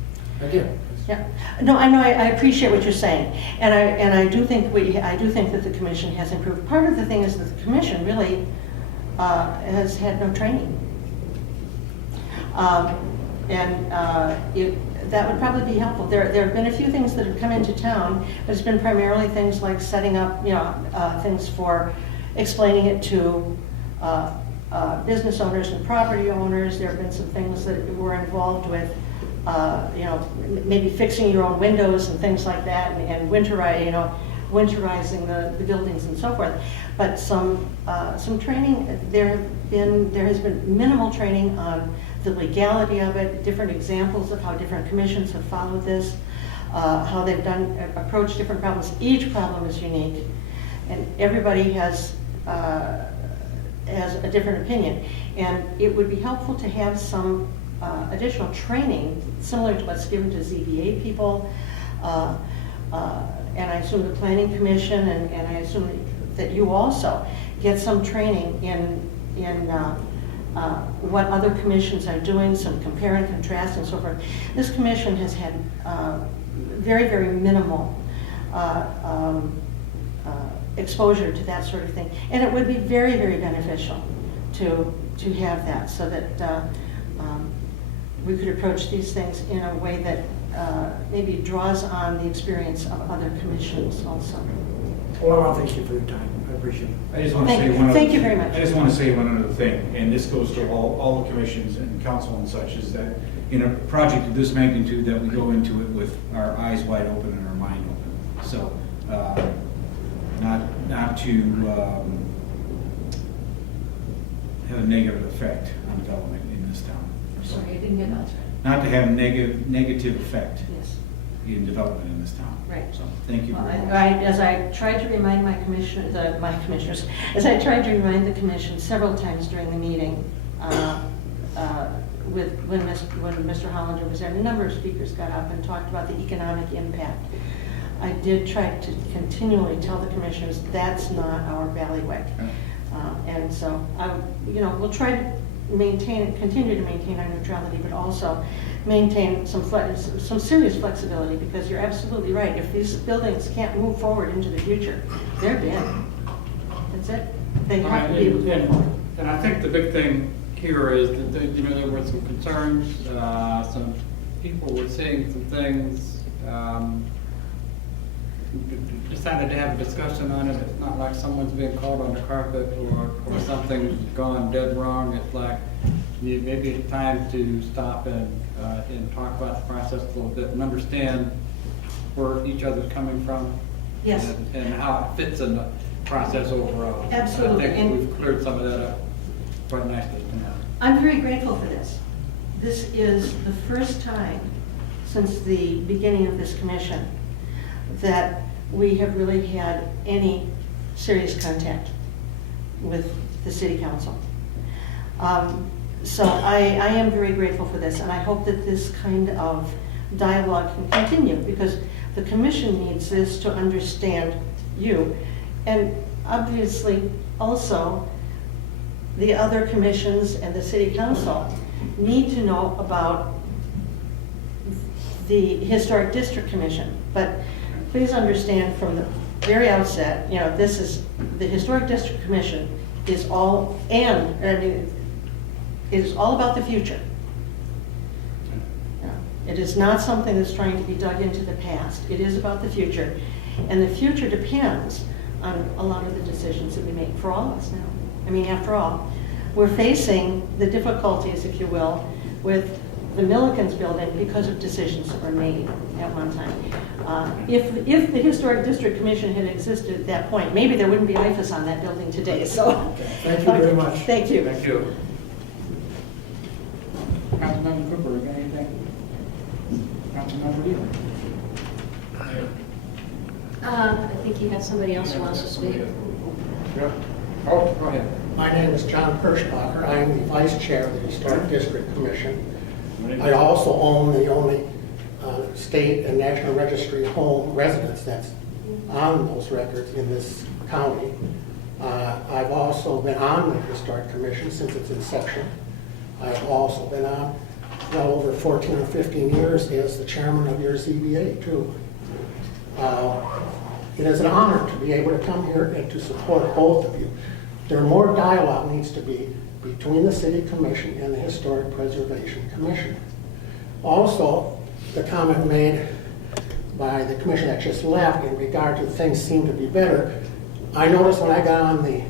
again, Yeah, no, I know. I appreciate what you're saying, and I do think that the commission has improved. Part of the thing is that the commission really has had no training, that would probably be helpful. There have been a few things that have come into town, but it's been primarily things like setting up, things for explaining it to business owners and property owners. There have been some things that were involved with, maybe fixing your own windows and things like that, and winterizing the buildings and so forth. But some training, there has been minimal training on the legality of it, different examples of how different commissions have followed this, how they've approached different problems. Each problem is unique, and everybody has a different opinion. And it would be helpful to have some additional training, similar to what's given to ZBA people, and I assume the Planning Commission, and I assume that you also get some training in what other commissions are doing, some compare and contrast and so forth. This commission has had very, very minimal exposure to that sort of thing. And it would be very, very beneficial to have that, so that we could approach these things in a way that maybe draws on the experience of other commissions also. Well, I want to thank you for your time. I appreciate it. I just want to say one other. Thank you very much. I just want to say one other thing, and this goes to all the commissions and council and such, is that in a project of this magnitude, that we go into it with our eyes wide open and our mind open. So, not to have a negative effect on development in this town. Sorry, I didn't get that. Not to have a negative effect Yes. in development in this town. Right. So, thank you Well, very much. as I tried to remind my commissioners, as I tried to remind the commission several times during the meeting, when Mr. Hollander was there, a number of speakers got up and talked about the economic impact. I did try to continually tell the commissioners that's not our bailiwick. And so, we'll try to continue to maintain our neutrality, but also maintain some serious flexibility, because you're absolutely right. If these buildings can't move forward into the future, they're dead. That's it. They have to be able to move forward. And I think the big thing here is that, there were some concerns, some people were saying some things, decided to have a discussion on it. It's not like someone's being called on the carpet or something's gone dead wrong. It's like maybe it's time to stop and talk about the process a little bit and understand where each other's coming from. Yes. And how it fits in the process overall. Absolutely. I think we've cleared some of that up quite nicely tonight. I'm very grateful for this. This is the first time since the beginning of this commission that we have really had any serious contact with the city council. So I am very grateful for this, and I hope that this kind of dialogue can continue, because the commission needs this to understand you. And obviously, also, the other commissions and the city council need to know about the Historic District Commission. But please understand from the very outset, this is, the Historic District Commission is all, it is all about the future. It is not something that's trying to be dug into the past. It is about the future. And the future depends on a lot of the decisions that we make for all of us now. I mean, after all, we're facing the difficulties, if you will, with the Millikins building because of decisions that were made at one time. If the Historic District Commission had existed at that point, maybe there wouldn't be IFAS on that building today. So, Thank you very much. Thank you. Thank you. Councilmember Cooper, you got anything? Councilmember Lee? I think you have somebody else who wants to speak. Oh, go ahead. My name is John Perschbacher. I am the Vice Chair of the Historic District Commission. I also own the only state and national registry home residence that's on those records in this county. I've also been on the Historic Commission since its inception. I've also been on well over 14 or 15 years as the chairman of your ZBA too. It is an honor to be able to come here and to support both of you. There more dialogue needs to be between the City Commission and the Historic Preservation Commission. Also, the comment made by the commission that just left in regard to things seem to be better. I noticed when I got on the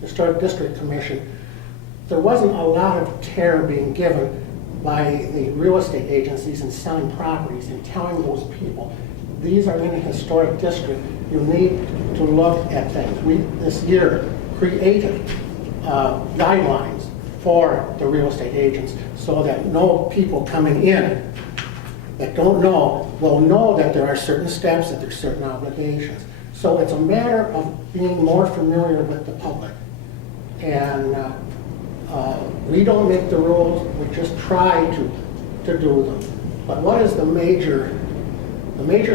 Historic District Commission, there wasn't a lot of care being given by the real estate agencies in selling properties and telling those people, these are in a historic district, you need to look at things. We, this year, created guidelines for the real estate agents so that no people coming in that don't know will know that there are certain steps, that there's certain obligations. So it's a matter of being more familiar with the public. And We don't make the rules, we just try to do them. But what is the major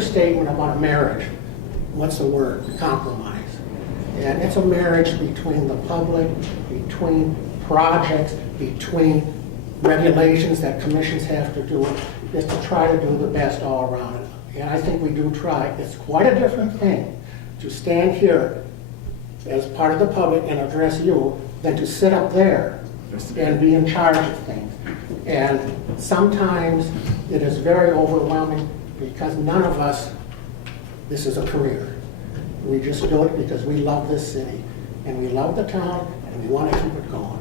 statement about a marriage? What's the word? Compromise. And it's a marriage between the public, between projects, between regulations that commissions have to do, is to try to do the best all around it. And I think we do try. It's quite a different thing to stand here as part of the public and address you than to sit up there and be in charge of things. And sometimes it is very overwhelming because none of us, this is a career. We just do it because we love this city and we love the town and we want to keep it going.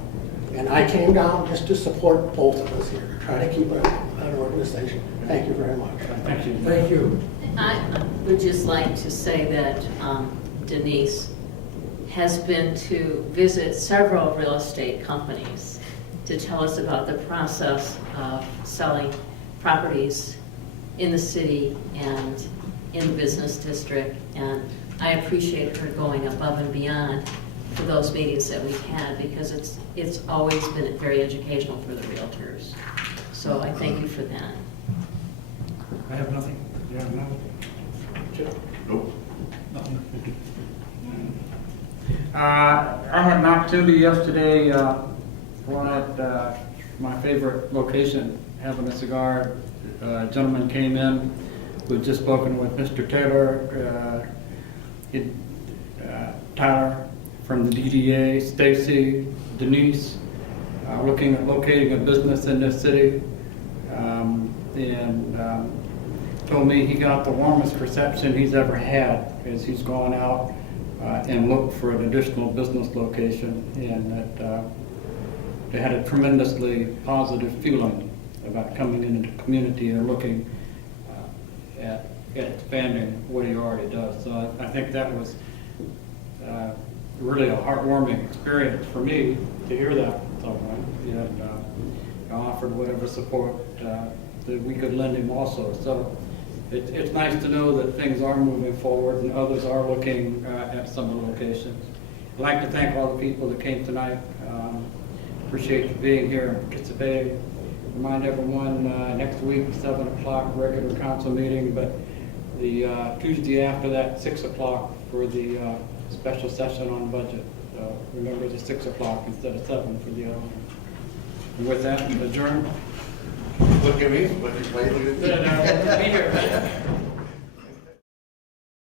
And I came down just to support both of us here, to try to keep it an organization. Thank you very much. Thank you. Thank you. I would just like to say that Denise has been to visit several real estate companies to tell us about the process of selling properties in the city and in the business district. And I appreciate her going above and beyond for those meetings that we've had, because it's always been very educational for the realtors. So I thank you for that. I have nothing. You have nothing? Nope. Nothing. I had an opportunity yesterday, one at my favorite location, having a cigar. A gentleman came in who had just spoken with Mr. Taylor, Tyler from the DDA, Stacy, Denise, looking at locating a business in this city, and told me he got the warmest reception he's ever had as he's gone out and looked for an additional business location, and that they had a tremendously positive feeling about coming into the community and looking at expanding what he already does. So I think that was really a heartwarming experience for me to hear that from someone, and offered whatever support that we could lend him also. So it's nice to know that things are moving forward and others are looking at some of the locations. I'd like to thank all the people that came tonight. Appreciate you being here and participating. Remind everyone, next week, 7 o'clock, regular council meeting, but the Tuesday after that, 6 o'clock for the special session on budget. So remember the 6 o'clock instead of 7 for the other one. And with that, adjourn. Look at me, look at me. Be here.